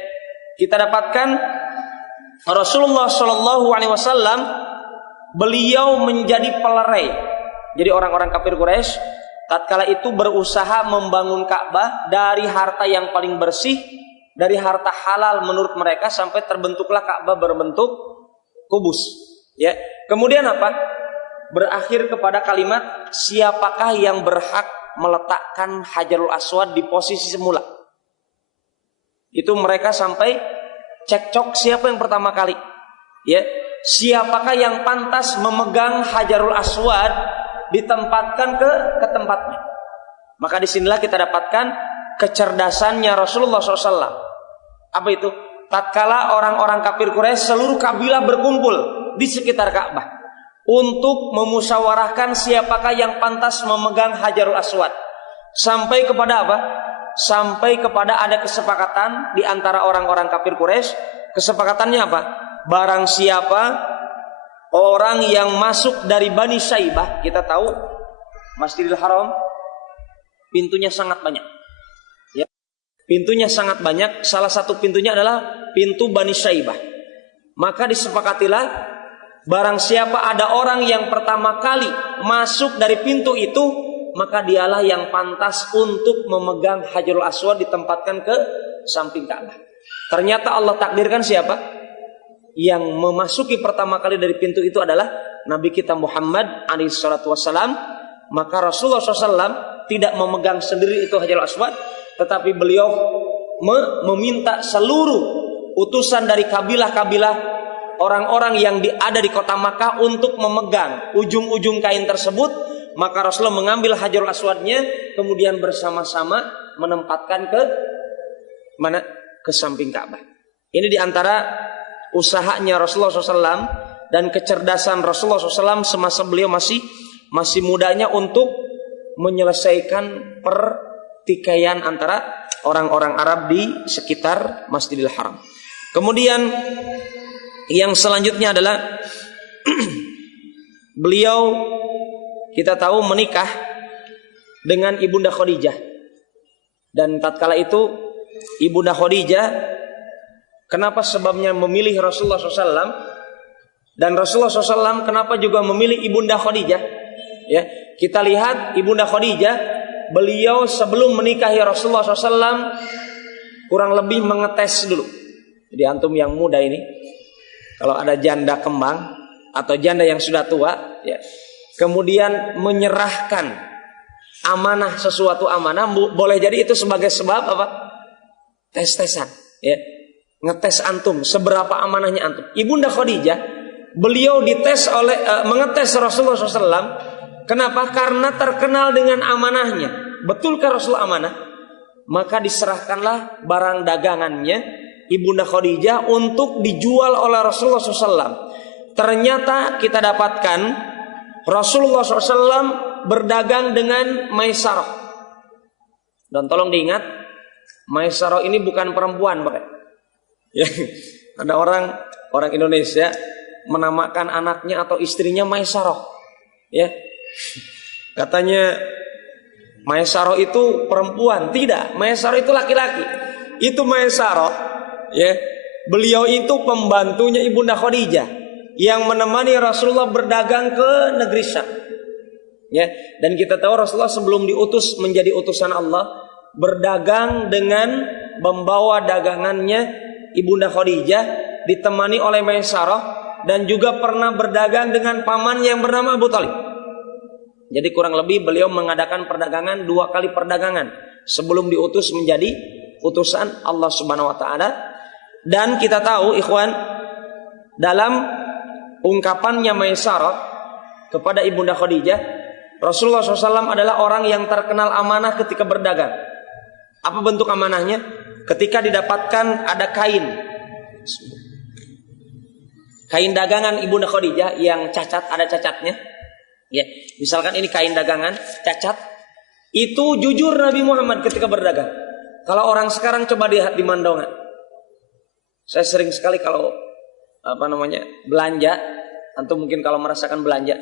kita dapatkan Rasulullah SAW beliau menjadi pelerai. Jadi orang-orang kafir Quraisy tatkala itu berusaha membangun Ka'bah dari harta yang paling bersih, dari harta halal menurut mereka, sampai terbentuklah Ka'bah berbentuk kubus. Ya, kemudian apa? Berakhir kepada kalimat, siapakah yang berhak meletakkan Hajarul Aswad di posisi semula. Itu mereka sampai cekcok siapa yang pertama kali. Ya, siapakah yang pantas memegang Hajarul Aswad ditempatkan ke tempatnya. Maka disinilah kita dapatkan kecerdasannya Rasulullah SAW. Apa itu? Tatkala orang-orang kafir Quraisy seluruh kabilah berkumpul di sekitar Ka'bah untuk memusyawarahkan siapakah yang pantas memegang Hajarul Aswad. Sampai kepada apa? Sampai kepada ada kesepakatan di antara orang-orang kafir Quraisy. Kesepakatannya apa? Barang siapa orang yang masuk dari Bani Syaibah, kita tahu Masjidil Haram pintunya sangat banyak. Ya. Pintunya sangat banyak. Salah satu pintunya adalah pintu Bani Syaibah. Maka disepakatilah, barang siapa ada orang yang pertama kali masuk dari pintu itu, maka dialah yang pantas untuk memegang Hajarul Aswad ditempatkan ke samping Ka'bah. Ternyata Allah takdirkan siapa? Yang memasuki pertama kali dari pintu itu adalah Nabi kita Muhammad SAW. Maka Rasulullah SAW tidak memegang sendiri itu Hajarul Aswad, tetapi beliau meminta seluruh utusan dari kabilah-kabilah orang-orang yang ada di kota Makkah untuk memegang ujung-ujung kain tersebut. Maka Rasulullah mengambil Hajarul Aswadnya, kemudian bersama-sama menempatkan ke mana? Ke samping Ka'bah. Ini diantara usahanya Rasulullah SAW dan kecerdasan Rasulullah SAW semasa beliau masih mudanya untuk menyelesaikan pertikaian antara orang-orang Arab di sekitar Masjidil Haram. Kemudian yang selanjutnya adalah beliau kita tahu menikah dengan Ibunda Khadijah. Dan tatkala itu Ibunda Khadijah, kenapa sebabnya memilih Rasulullah SAW, dan Rasulullah SAW kenapa juga memilih Ibunda Khadijah? Ya, kita lihat Ibunda Khadijah, beliau sebelum menikahi Rasulullah SAW kurang lebih mengetes dulu. Jadi antum yang muda ini, kalau ada janda kembang atau janda yang sudah tua, ya, kemudian menyerahkan amanah, sesuatu amanah, boleh jadi itu sebagai sebab apa? Tes-tesan, ya, ngetes antum seberapa amanahnya antum. Ibunda Khadijah, beliau mengetes Rasulullah SAW. Kenapa? Karena terkenal dengan amanahnya. Betulkah Rasul amanah? Maka diserahkanlah barang dagangannya Ibunda Khadijah untuk dijual oleh Rasulullah SAW. Ternyata kita dapatkan Rasulullah SAW berdagang dengan Maisarah. Dan tolong diingat, Maisarah ini bukan perempuan, Pak. Ya, ada orang orang Indonesia menamakan anaknya atau istrinya Maisarah. Ya. Katanya Maisarah itu perempuan. Tidak, Maisarah itu laki-laki. Itu Maisarah, ya. Beliau itu pembantunya Ibunda Khadijah yang menemani Rasulullah berdagang ke negeri Syam. Ya, dan kita tahu Rasulullah sebelum diutus menjadi utusan Allah berdagang dengan membawa dagangannya Ibunda Khadijah ditemani oleh Maisarah, dan juga pernah berdagang dengan paman yang bernama Abu Thalib. Jadi kurang lebih beliau mengadakan perdagangan 2 kali perdagangan sebelum diutus menjadi utusan Allah Subhanahu wa taala. Dan kita tahu ikhwan, dalam ungkapannya Maisarah kepada Ibunda Khadijah, Rasulullah SAW adalah orang yang terkenal amanah ketika berdagang. Apa bentuk amanahnya? Ketika didapatkan ada kain dagangan Ibunda Khadijah yang cacat, ada cacatnya. Ya, misalkan ini kain dagangan cacat, itu jujur Nabi Muhammad ketika berdagang. Kalau orang sekarang coba lihat di Mandonga. Saya sering sekali kalau belanja, antum mungkin kalau merasakan belanja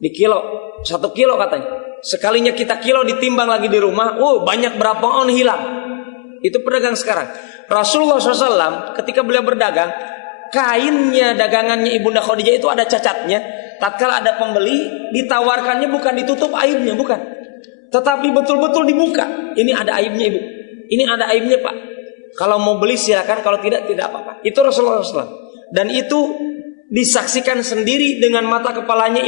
di kilo, 1 kilo katanya. Sekalinya kita kilo ditimbang lagi di rumah, banyak berapa on hilang. Itu pedagang sekarang. Rasulullah SAW ketika beliau berdagang, kainnya dagangannya Ibunda Khadijah itu ada cacatnya. Tatkala ada pembeli, ditawarkannya bukan ditutup aibnya, bukan, tetapi betul-betul dibuka. Ini ada aibnya ibu, ini ada aibnya pak. Kalau mau beli silakan, kalau tidak apa-apa. Itu Rasulullah SAW. Dan itu disaksikan sendiri dengan mata kepalanya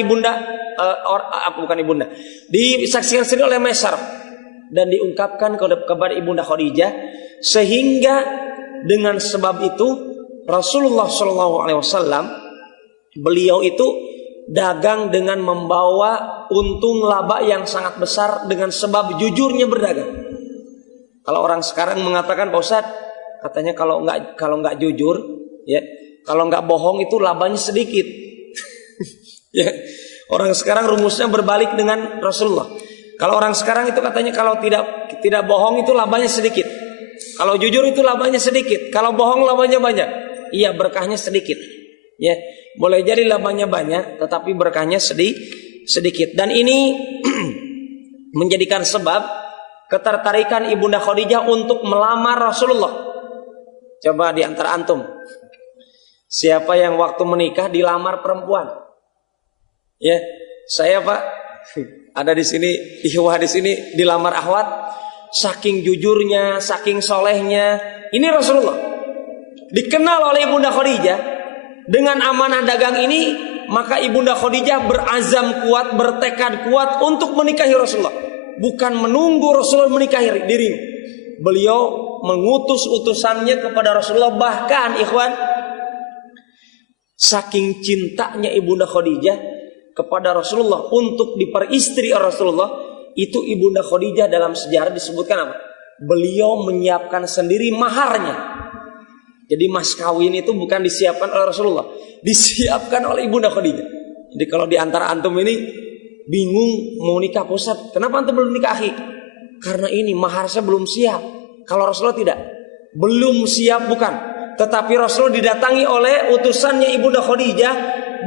disaksikan sendiri oleh Maisarah dan diungkapkan kepada Ibunda Khadijah, sehingga dengan sebab itu Rasulullah SAW beliau itu dagang dengan membawa untung laba yang sangat besar dengan sebab jujurnya berdagang. Kalau orang sekarang mengatakan, Pak Ustadz, katanya kalau nggak jujur, ya, kalau nggak bohong itu labanya sedikit. Ya, orang sekarang rumusnya berbalik dengan Rasulullah. Kalau orang sekarang itu katanya kalau tidak bohong itu labanya sedikit. Kalau jujur itu labanya sedikit. Kalau bohong labanya banyak. Iya, berkahnya sedikit. Ya, boleh jadi labanya banyak, tetapi berkahnya sedikit. Dan ini menjadikan sebab ketertarikan Ibunda Khadijah untuk melamar Rasulullah. Coba di antara antum, siapa yang waktu menikah dilamar perempuan? Ya, saya pak, ada di sini, ikhwah di sini dilamar akhwat. Saking jujurnya, saking solehnya, ini Rasulullah dikenal oleh Ibunda Khadijah dengan amanah dagang ini. Maka Ibunda Khadijah berazam kuat, bertekad kuat untuk menikahi Rasulullah. Bukan menunggu Rasulullah menikahi dirinya. Beliau mengutus utusannya kepada Rasulullah. Bahkan ikhwan, saking cintanya Ibunda Khadijah kepada Rasulullah untuk diperistri Rasulullah, itu Ibunda Khadijah dalam sejarah disebutkan apa? Beliau menyiapkan sendiri maharnya. Jadi mas kawin itu bukan disiapkan oleh Rasulullah, disiapkan oleh Ibunda Khadijah. Jadi kalau di antara antum ini bingung mau nikah, Ustaz, kenapa antum belum nikahi? Karena ini mahar saya belum siap. Kalau Rasulullah tidak, belum siap bukan, tetapi Rasulullah didatangi oleh utusannya Ibunda Khadijah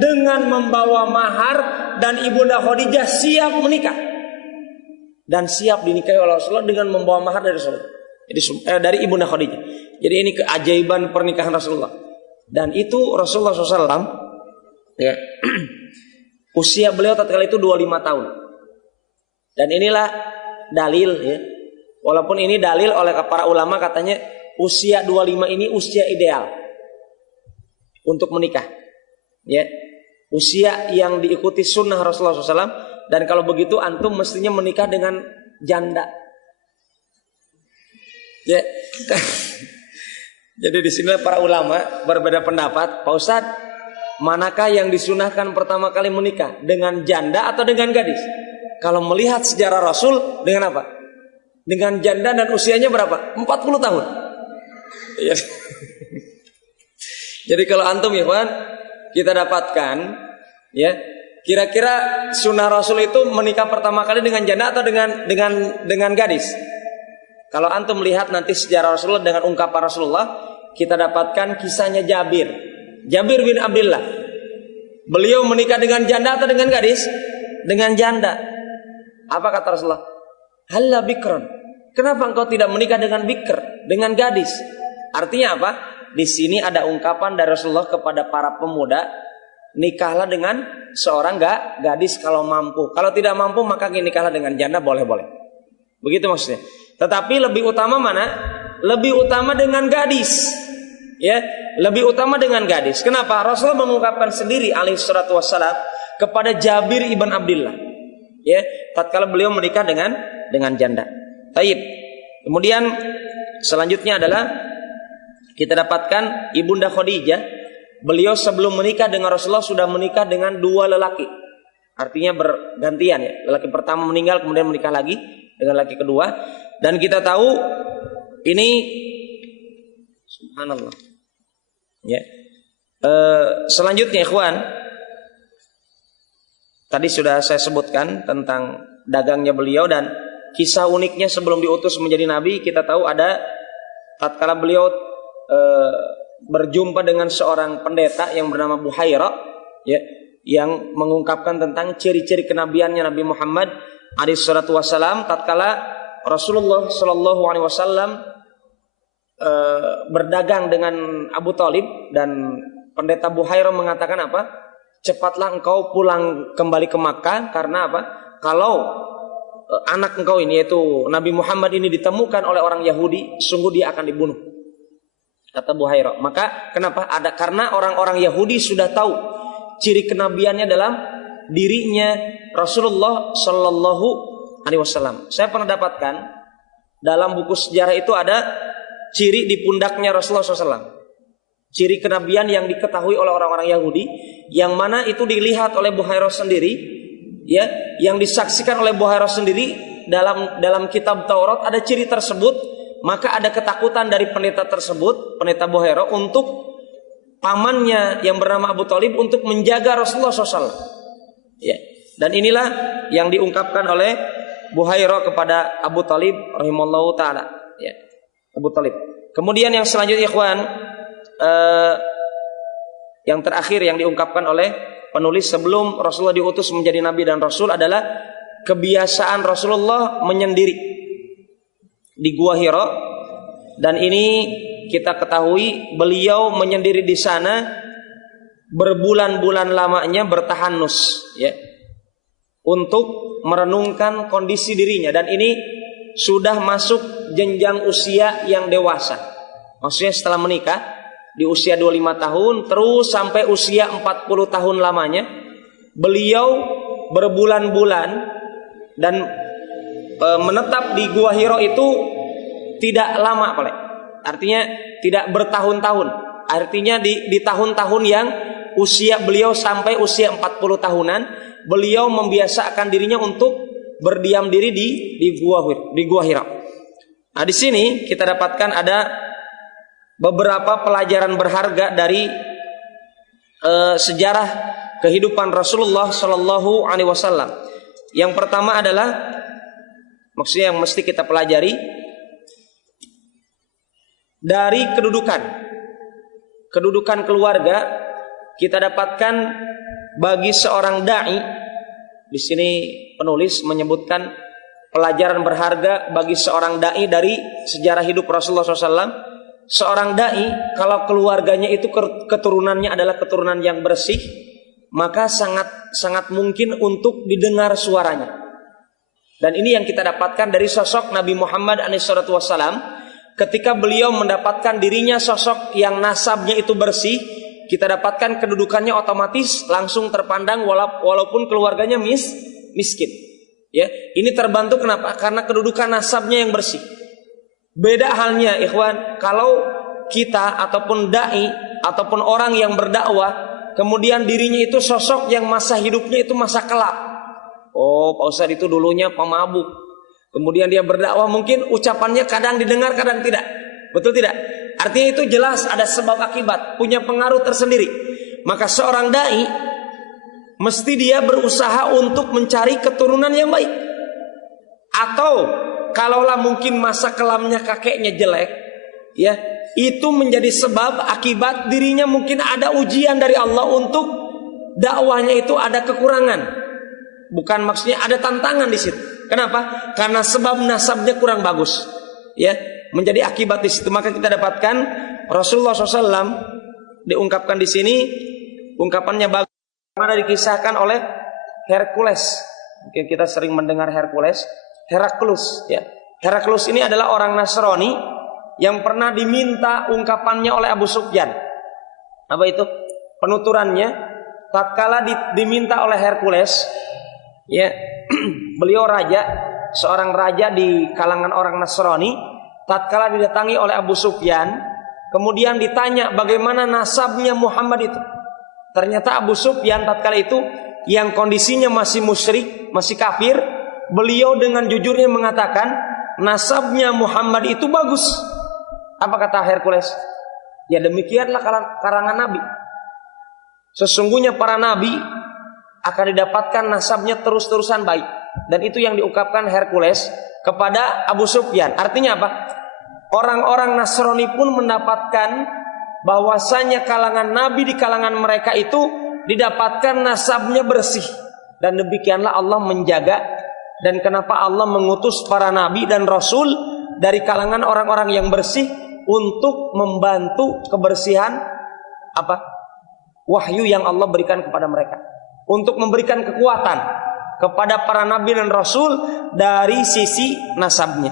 dengan membawa mahar, dan Ibunda Khadijah siap menikah dan siap dinikahi oleh Rasulullah dengan membawa mahar dari Rasulullah. Jadi dari Ibunda Khadijah. Jadi ini keajaiban pernikahan Rasulullah. Dan itu Rasulullah SAW, ya, usia beliau tatkala itu 25 tahun. Dan inilah dalil, ya. Walaupun ini dalil oleh para ulama, katanya usia 25 ini usia ideal untuk menikah. Ya. Usia yang diikuti sunnah Rasulullah SAW. Dan kalau begitu antum mestinya menikah dengan janda. Ya. Jadi di sini para ulama berbeda pendapat. Pak Ustadz, manakah yang disunahkan pertama kali menikah, dengan janda atau dengan gadis? Kalau melihat sejarah Rasul, dengan apa? Dengan janda dan usianya berapa? 40 tahun. Ya. Jadi kalau antum ya Pak, kita dapatkan, ya, kira-kira sunnah Rasul itu menikah pertama kali dengan janda atau dengan gadis? Kalau antum melihat nanti sejarah Rasulullah dengan ungkapan Rasulullah, kita dapatkan kisahnya Jabir. Jabir bin Abdullah. Beliau menikah dengan janda atau dengan gadis? Dengan janda. Apa kata Rasulullah? Halla bikron. Kenapa engkau tidak menikah dengan bikr, dengan gadis? Artinya apa? Di sini ada ungkapan dari Rasulullah kepada para pemuda, nikahlah dengan seorang gadis kalau mampu. Kalau tidak mampu maka nikahlah dengan janda, boleh-boleh. Begitu maksudnya. Tetapi lebih utama mana? Lebih utama dengan gadis. Ya, lebih utama dengan gadis. Kenapa? Rasulullah mengungkapkan sendiri alaihi salatu wassalam kepada Jabir ibn Abdullah. Ya, tatkala beliau menikah dengan janda. Taib. Kemudian selanjutnya adalah kita dapatkan Ibunda Khadijah. Beliau sebelum menikah dengan Rasulullah sudah menikah dengan 2 lelaki. Artinya bergantian ya. Lelaki pertama meninggal kemudian menikah lagi dengan lelaki kedua. Dan kita tahu ini subhanallah. Ya. Selanjutnya ikhwan, tadi sudah saya sebutkan tentang dagangnya beliau dan kisah uniknya sebelum diutus menjadi nabi. Kita tahu ada tatkala beliau berjumpa dengan seorang pendeta yang bernama Buhaira, ya, yang mengungkapkan tentang ciri-ciri kenabiannya Nabi Muhammad alaihi salatu wasallam. Tatkala Rasulullah sallallahu alaihi wasallam berdagang dengan Abu Thalib, dan pendeta Buhaira mengatakan apa? Cepatlah engkau pulang kembali ke Makkah, karena apa? Kalau anak engkau ini yaitu Nabi Muhammad ini ditemukan oleh orang Yahudi, sungguh dia akan dibunuh. Kata Buhaira. Maka kenapa? Karena orang-orang Yahudi sudah tahu ciri kenabiannya dalam dirinya Rasulullah sallallahu alaihi wasallam. Saya pernah dapatkan dalam buku sejarah itu ada ciri di pundaknya Rasulullah SAW. Ciri kenabian yang diketahui oleh orang-orang Yahudi, yang mana itu dilihat oleh Buhaira sendiri, ya, yang disaksikan oleh Buhaira sendiri dalam kitab Taurat ada ciri tersebut. Maka ada ketakutan dari pendeta tersebut, pendeta Buhaira, untuk pamannya yang bernama Abu Thalib untuk menjaga Rasulullah SAW. Ya. Dan inilah yang diungkapkan oleh Buhaira kepada Abu Thalib rahimallahu taala. Ya. Abu Thalib. Kemudian yang selanjutnya ikhwan, yang terakhir yang diungkapkan oleh penulis sebelum Rasulullah diutus menjadi nabi dan rasul adalah kebiasaan Rasulullah menyendiri di Gua Hira. Dan ini kita ketahui beliau menyendiri di sana berbulan-bulan lamanya bertahanus, ya, untuk merenungkan kondisi dirinya. Dan ini sudah masuk jenjang usia yang dewasa. Maksudnya setelah menikah di usia 25 tahun terus sampai usia 40 tahun lamanya beliau berbulan-bulan dan menetap di Gua Hira itu tidak lama, Pak. Artinya tidak bertahun-tahun. Artinya di tahun-tahun yang usia beliau sampai usia 40 tahunan, beliau membiasakan dirinya untuk berdiam diri di Gua Hira. Nah, di sini kita dapatkan ada beberapa pelajaran berharga dari sejarah kehidupan Rasulullah Shallallahu Alaihi Wasallam. Yang pertama adalah, maksudnya yang mesti kita pelajari dari kedudukan keluarga, kita dapatkan bagi seorang dai. Di sini penulis menyebutkan pelajaran berharga bagi seorang dai dari sejarah hidup Rasulullah SAW. Seorang dai kalau keluarganya itu keturunannya adalah keturunan yang bersih, maka sangat mungkin untuk didengar suaranya. Dan ini yang kita dapatkan dari sosok Nabi Muhammad SAW. Ketika beliau mendapatkan dirinya sosok yang nasabnya itu bersih, kita dapatkan kedudukannya otomatis langsung terpandang walaupun keluarganya miskin. Ya, ini terbantu kenapa? Karena kedudukan nasabnya yang bersih. Beda halnya ikhwan, kalau kita ataupun dai ataupun orang yang berdakwah kemudian dirinya itu sosok yang masa hidupnya itu masa kelap. Oh, Pak Ustadz itu dulunya pemabuk. Kemudian dia berdakwah, mungkin ucapannya kadang didengar, kadang tidak. Betul tidak? Artinya itu jelas ada sebab akibat, punya pengaruh tersendiri. Maka seorang dai mesti dia berusaha untuk mencari keturunan yang baik. Atau kalaulah mungkin masa kelamnya kakeknya jelek, ya, itu menjadi sebab akibat dirinya mungkin ada ujian dari Allah untuk dakwahnya itu ada kekurangan. Bukan maksudnya ada tantangan di situ. Kenapa? Karena sebab nasabnya kurang bagus. Ya, menjadi akibat di situ. Maka kita dapatkan Rasulullah SAW diungkapkan di sini, ungkapannya bagus. Mana dikisahkan oleh Hercules. Mungkin kita sering mendengar Hercules, Heraklus. Ya, Heraklus ini adalah orang Nasrani yang pernah diminta ungkapannya oleh Abu Sufyan. Apa itu? Penuturannya, tatkala diminta oleh Hercules, ya, beliau raja, seorang raja di kalangan orang Nasrani, tatkala didatangi oleh Abu Sufyan, kemudian ditanya bagaimana nasabnya Muhammad itu. Ternyata Abu Sufyan tatkala itu yang kondisinya masih musyrik, masih kafir, beliau dengan jujurnya mengatakan nasabnya Muhammad itu bagus. Apa kata Hercules? Ya demikianlah karangan Nabi. Sesungguhnya para Nabi akan didapatkan nasabnya terus-terusan baik. Dan itu yang diungkapkan Hercules kepada Abu Sufyan. Artinya apa? Orang-orang Nasrani pun mendapatkan bahwasanya kalangan Nabi di kalangan mereka itu didapatkan nasabnya bersih. Dan demikianlah Allah menjaga. Dan kenapa Allah mengutus para Nabi dan Rasul dari kalangan orang-orang yang bersih untuk membantu kebersihan apa? Wahyu yang Allah berikan kepada mereka. Untuk memberikan kekuatan kepada para nabi dan rasul dari sisi nasabnya.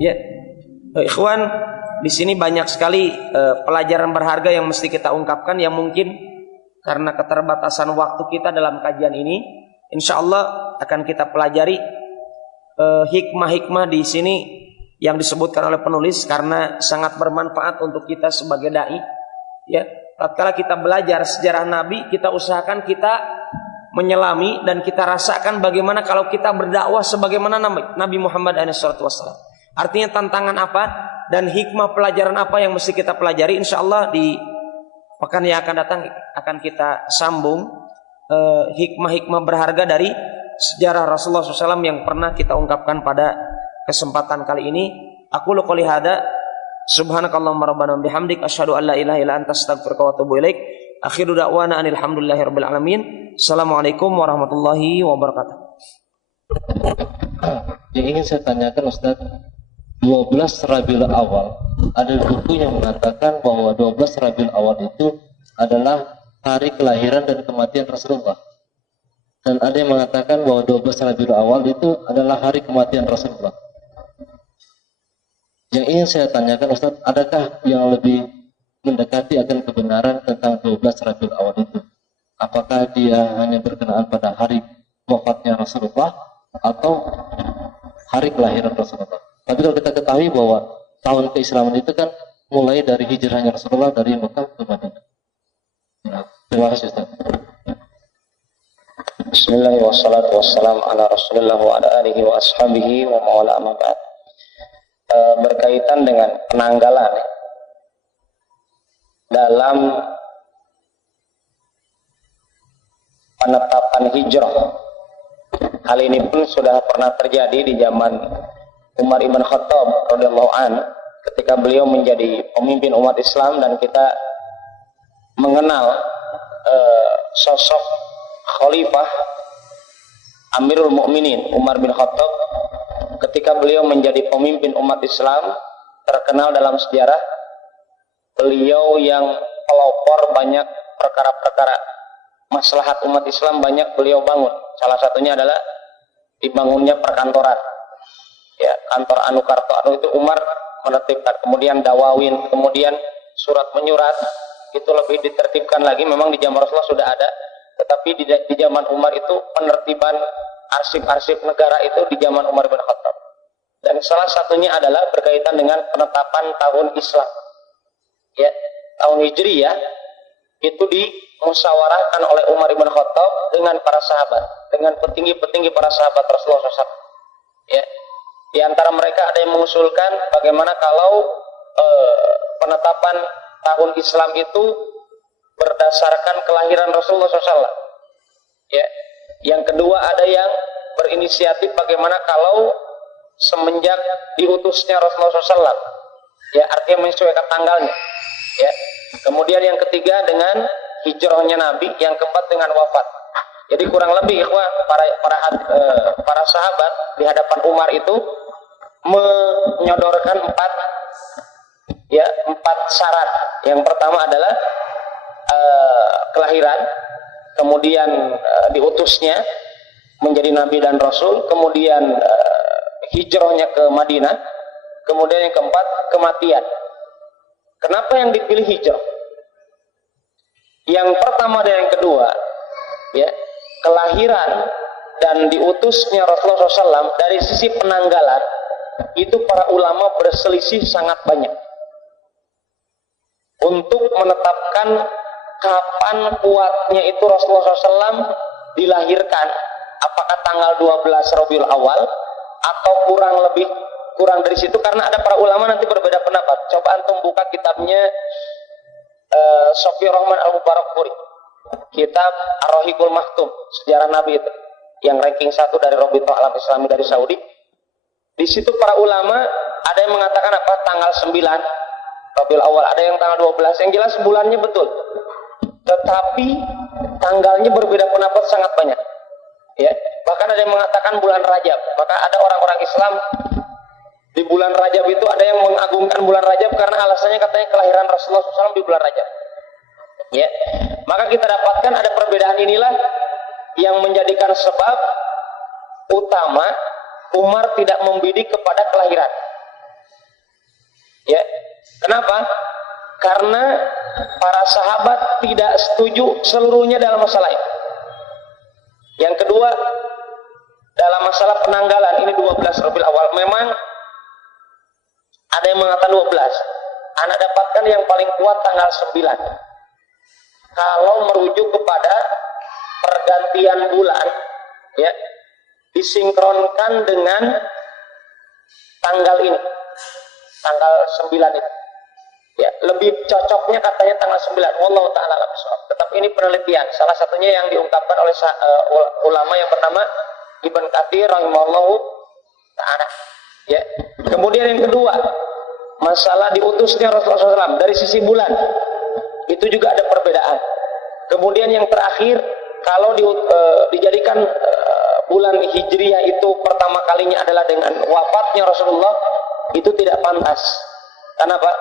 Ya. Ikhwan, di sini banyak sekali pelajaran berharga yang mesti kita ungkapkan, yang mungkin karena keterbatasan waktu kita dalam kajian ini, insya Allah akan kita pelajari hikmah-hikmah di sini yang disebutkan oleh penulis karena sangat bermanfaat untuk kita sebagai dai. Ya, tatkala kita belajar sejarah Nabi, kita usahakan kita menyelami dan kita rasakan bagaimana kalau kita berdakwah sebagaimana Nabi Muhammad SAW. Artinya tantangan apa dan hikmah pelajaran apa yang mesti kita pelajari. Insya Allah di pekan yang akan datang akan kita sambung hikmah-hikmah berharga dari sejarah Rasulullah SAW yang pernah kita ungkapkan pada kesempatan kali ini. Aku qouli hada, subhanakallahumma rabbana bihamdik, asyhadu an la ilaha illa anta, astaghfiruka wa atubu ilaik. Akhiru da'wana anil hamdulillahirabbil alamin. Assalamualaikum warahmatullahi wabarakatuh. Yang ingin saya tanyakan Ustaz, 12 Rabiul Awal, ada buku yang mengatakan bahwa 12 Rabiul Awal itu adalah hari kelahiran dan kematian Rasulullah. Dan ada yang mengatakan bahwa 12 Rabiul Awal itu adalah hari kematian Rasulullah. Yang ingin saya tanyakan Ustaz, adakah yang lebih mendekati akan kebenaran tentang 12 Rabiul Awal itu? Apakah dia hanya berkenaan pada hari wafatnya Rasulullah atau hari kelahiran Rasulullah? Tapi kalau kita ketahui bahwa tahun keislaman itu kan mulai dari hijrahnya Rasulullah dari Mekah ke Madinah. Nah, terima kasih Ustaz. Bismillahirrahmanirrahim. Wassalatu wassalamu ala Rasulillah wa ala alihi wa ashabihi wa mawala amma ba'd. Berkaitan dengan penanggalan dalam penetapan hijrah. Hal ini pun sudah pernah terjadi di zaman Umar ibn Khattab radhiyallahu an, ketika beliau menjadi pemimpin umat Islam, dan kita mengenal sosok Khalifah Amirul Mukminin Umar bin Khattab. Ketika beliau menjadi pemimpin umat Islam, terkenal dalam sejarah beliau yang pelopor banyak perkara-perkara maslahat umat Islam, banyak beliau bangun. Salah satunya adalah dibangunnya perkantoran. Ya, kantor Anukarto itu Umar menertibkan. Kemudian Dawawin, kemudian surat menyurat, itu lebih ditertibkan lagi. Memang di zaman Rasulullah sudah ada, tetapi di zaman Umar itu penertiban arsip-arsip negara itu di zaman Umar bin Khattab. Dan salah satunya adalah berkaitan dengan penetapan tahun Islam. Ya, tahun Hijriyah itu dimusyawarahkan oleh Umar bin Khattab dengan para sahabat, dengan petinggi-petinggi para sahabat Rasulullah SAW. Ya, di antara mereka ada yang mengusulkan bagaimana kalau penetapan tahun Islam itu berdasarkan kelahiran Rasulullah SAW. Ya. Yang kedua ada yang berinisiatif bagaimana kalau semenjak diutusnya Rasulullah SAW, Ya, artinya menyesuaikan tanggalnya. Ya. Kemudian yang ketiga dengan hijrahnya Nabi, yang keempat dengan wafat. Jadi kurang lebih ikhwah para sahabat di hadapan Umar itu menyodorkan empat syarat. Yang pertama adalah kelahiran, kemudian diutusnya menjadi nabi dan rasul, kemudian hijrahnya ke Madinah, kemudian yang keempat kematian. Kenapa yang dipilih hijrah? Yang pertama dan yang kedua, ya, kelahiran dan diutusnya Rasulullah SAW dari sisi penanggalan itu para ulama berselisih sangat banyak untuk menetapkan kapan kuatnya itu Rasulullah SAW dilahirkan, apakah tanggal 12 Rabiul Awal atau kurang dari situ, karena ada para ulama nanti berbeda pendapat. Coba antum buka kitabnya Sofi Rahman Al-Mubarakpuri, kitab Ar-Rahiqul Maktum, sejarah Nabi itu, yang ranking 1 dari Rabithah Alam Islami dari Saudi. Di situ para ulama ada yang mengatakan tanggal 9 Rabiul Awal, ada yang tanggal 12, yang jelas bulannya betul. Tetapi tanggalnya berbeda pendapat sangat banyak. Ya, bahkan ada yang mengatakan bulan Rajab. Maka ada orang-orang Islam di bulan Rajab itu ada yang mengagungkan bulan Rajab karena alasannya katanya kelahiran Rasulullah SAW di bulan Rajab. Ya, maka kita dapatkan ada perbedaan inilah yang menjadikan sebab utama Umar tidak membidik kepada kelahiran. Ya, kenapa? Karena para sahabat tidak setuju seluruhnya dalam masalah ini. Yang kedua, dalam masalah penanggalan ini 12 Rabiul Awal, memang ada yang mengatakan 12. Anak dapatkan yang paling kuat tanggal 9. Kalau merujuk kepada pergantian bulan, ya, disinkronkan dengan tanggal ini, tanggal 9 itu. Ya, lebih cocoknya katanya tanggal 9. Wallahu ta'ala alam bishawab. Tetapi ini penelitian. Salah satunya yang diungkapkan oleh ulama yang bernama Ibn Katsir rahimahullahu ta'ala. Ya. Kemudian yang kedua, masalah diutusnya Rasulullah SAW dari sisi bulan. Itu juga ada perbedaan. Kemudian yang terakhir, kalau dijadikan bulan Hijriyah itu pertama kalinya adalah dengan wafatnya Rasulullah, itu tidak pantas. Kenapa?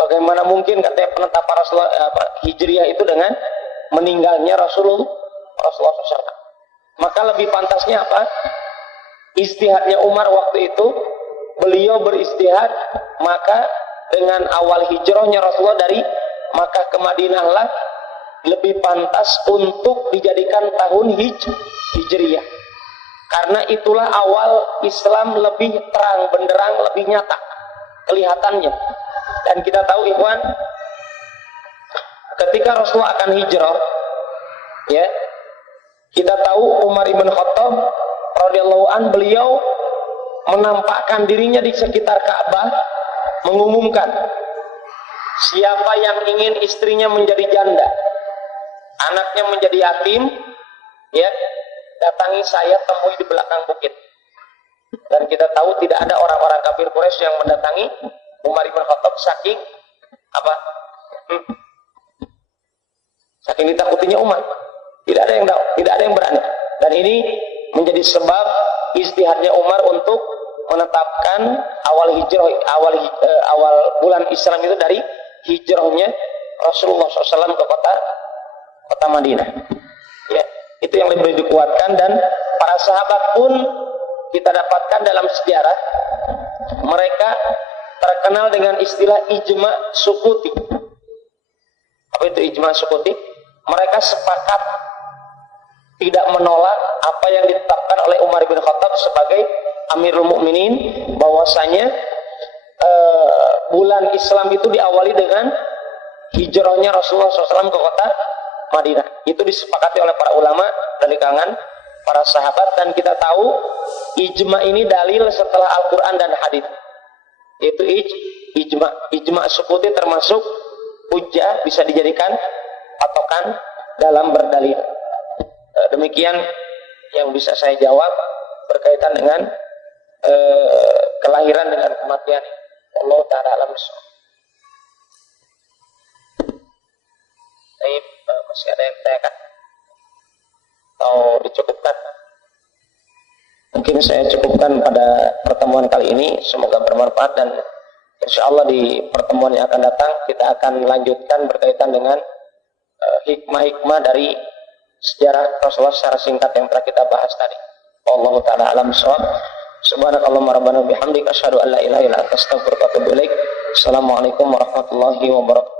Bagaimana mungkin katanya penetapan Rasulullah Hijriyah itu dengan meninggalnya Rasulullah SAW. Maka lebih pantasnya apa? Istihadnya Umar waktu itu, beliau beristihad, maka dengan awal hijrahnya Rasulullah dari Makkah ke Madinah lah lebih pantas untuk dijadikan tahun Hijriyah. Karena itulah awal Islam lebih terang benderang, lebih nyata kelihatannya. Dan kita tahu ikhwan, ketika Rasulullah akan hijrah, ya, kita tahu Umar ibn Khattab radhiyallahu an, beliau menampakkan dirinya di sekitar Ka'bah, mengumumkan siapa yang ingin istrinya menjadi janda, anaknya menjadi yatim, ya, datangi saya, temui di belakang bukit. Dan kita tahu tidak ada orang-orang kafir Quraisy yang mendatangi Umar ibn Khattab saking apa? Saking ditakutinya Umar. Tidak ada yang berani. Dan ini menjadi sebab istihadnya Umar untuk menetapkan awal bulan Islam itu dari hijrahnya Rasulullah SAW ke kota Madinah. Ya, itu yang lebih dikuatkan. Dan para sahabat pun kita dapatkan dalam sejarah mereka terkenal dengan istilah ijma sukuti. Apa itu ijma sukuti? Mereka sepakat tidak menolak apa yang ditetapkan oleh Umar bin Khattab sebagai Amirul Mukminin, bahwasanya bulan Islam itu diawali dengan hijrahnya Rasulullah SAW ke kota Madinah. Itu disepakati oleh para ulama dari kalangan para sahabat, dan kita tahu ijma ini dalil setelah Al-Quran dan hadis. Itu ijma sukuti termasuk hujjah, bisa dijadikan patokan dalam berdalil. Demikian yang bisa saya jawab berkaitan dengan kelahiran dengan kematian. Allah taala alam bisawab. Baik, masih ada yang ditanyakan atau dicukupkan? Mungkin saya cukupkan pada pertemuan kali ini. Semoga bermanfaat dan insya Allah di pertemuan yang akan datang kita akan lanjutkan berkaitan dengan hikmah-hikmah dari sejarah Rasulullah secara singkat yang telah kita bahas tadi. Wallahu taala alam bisawab. Subhanakallahumma rabbana bihamdika asyhadu an la ilaha illa anta astaghfiruka wa atubu ilaik. Assalamualaikum warahmatullahi wabarakatuh.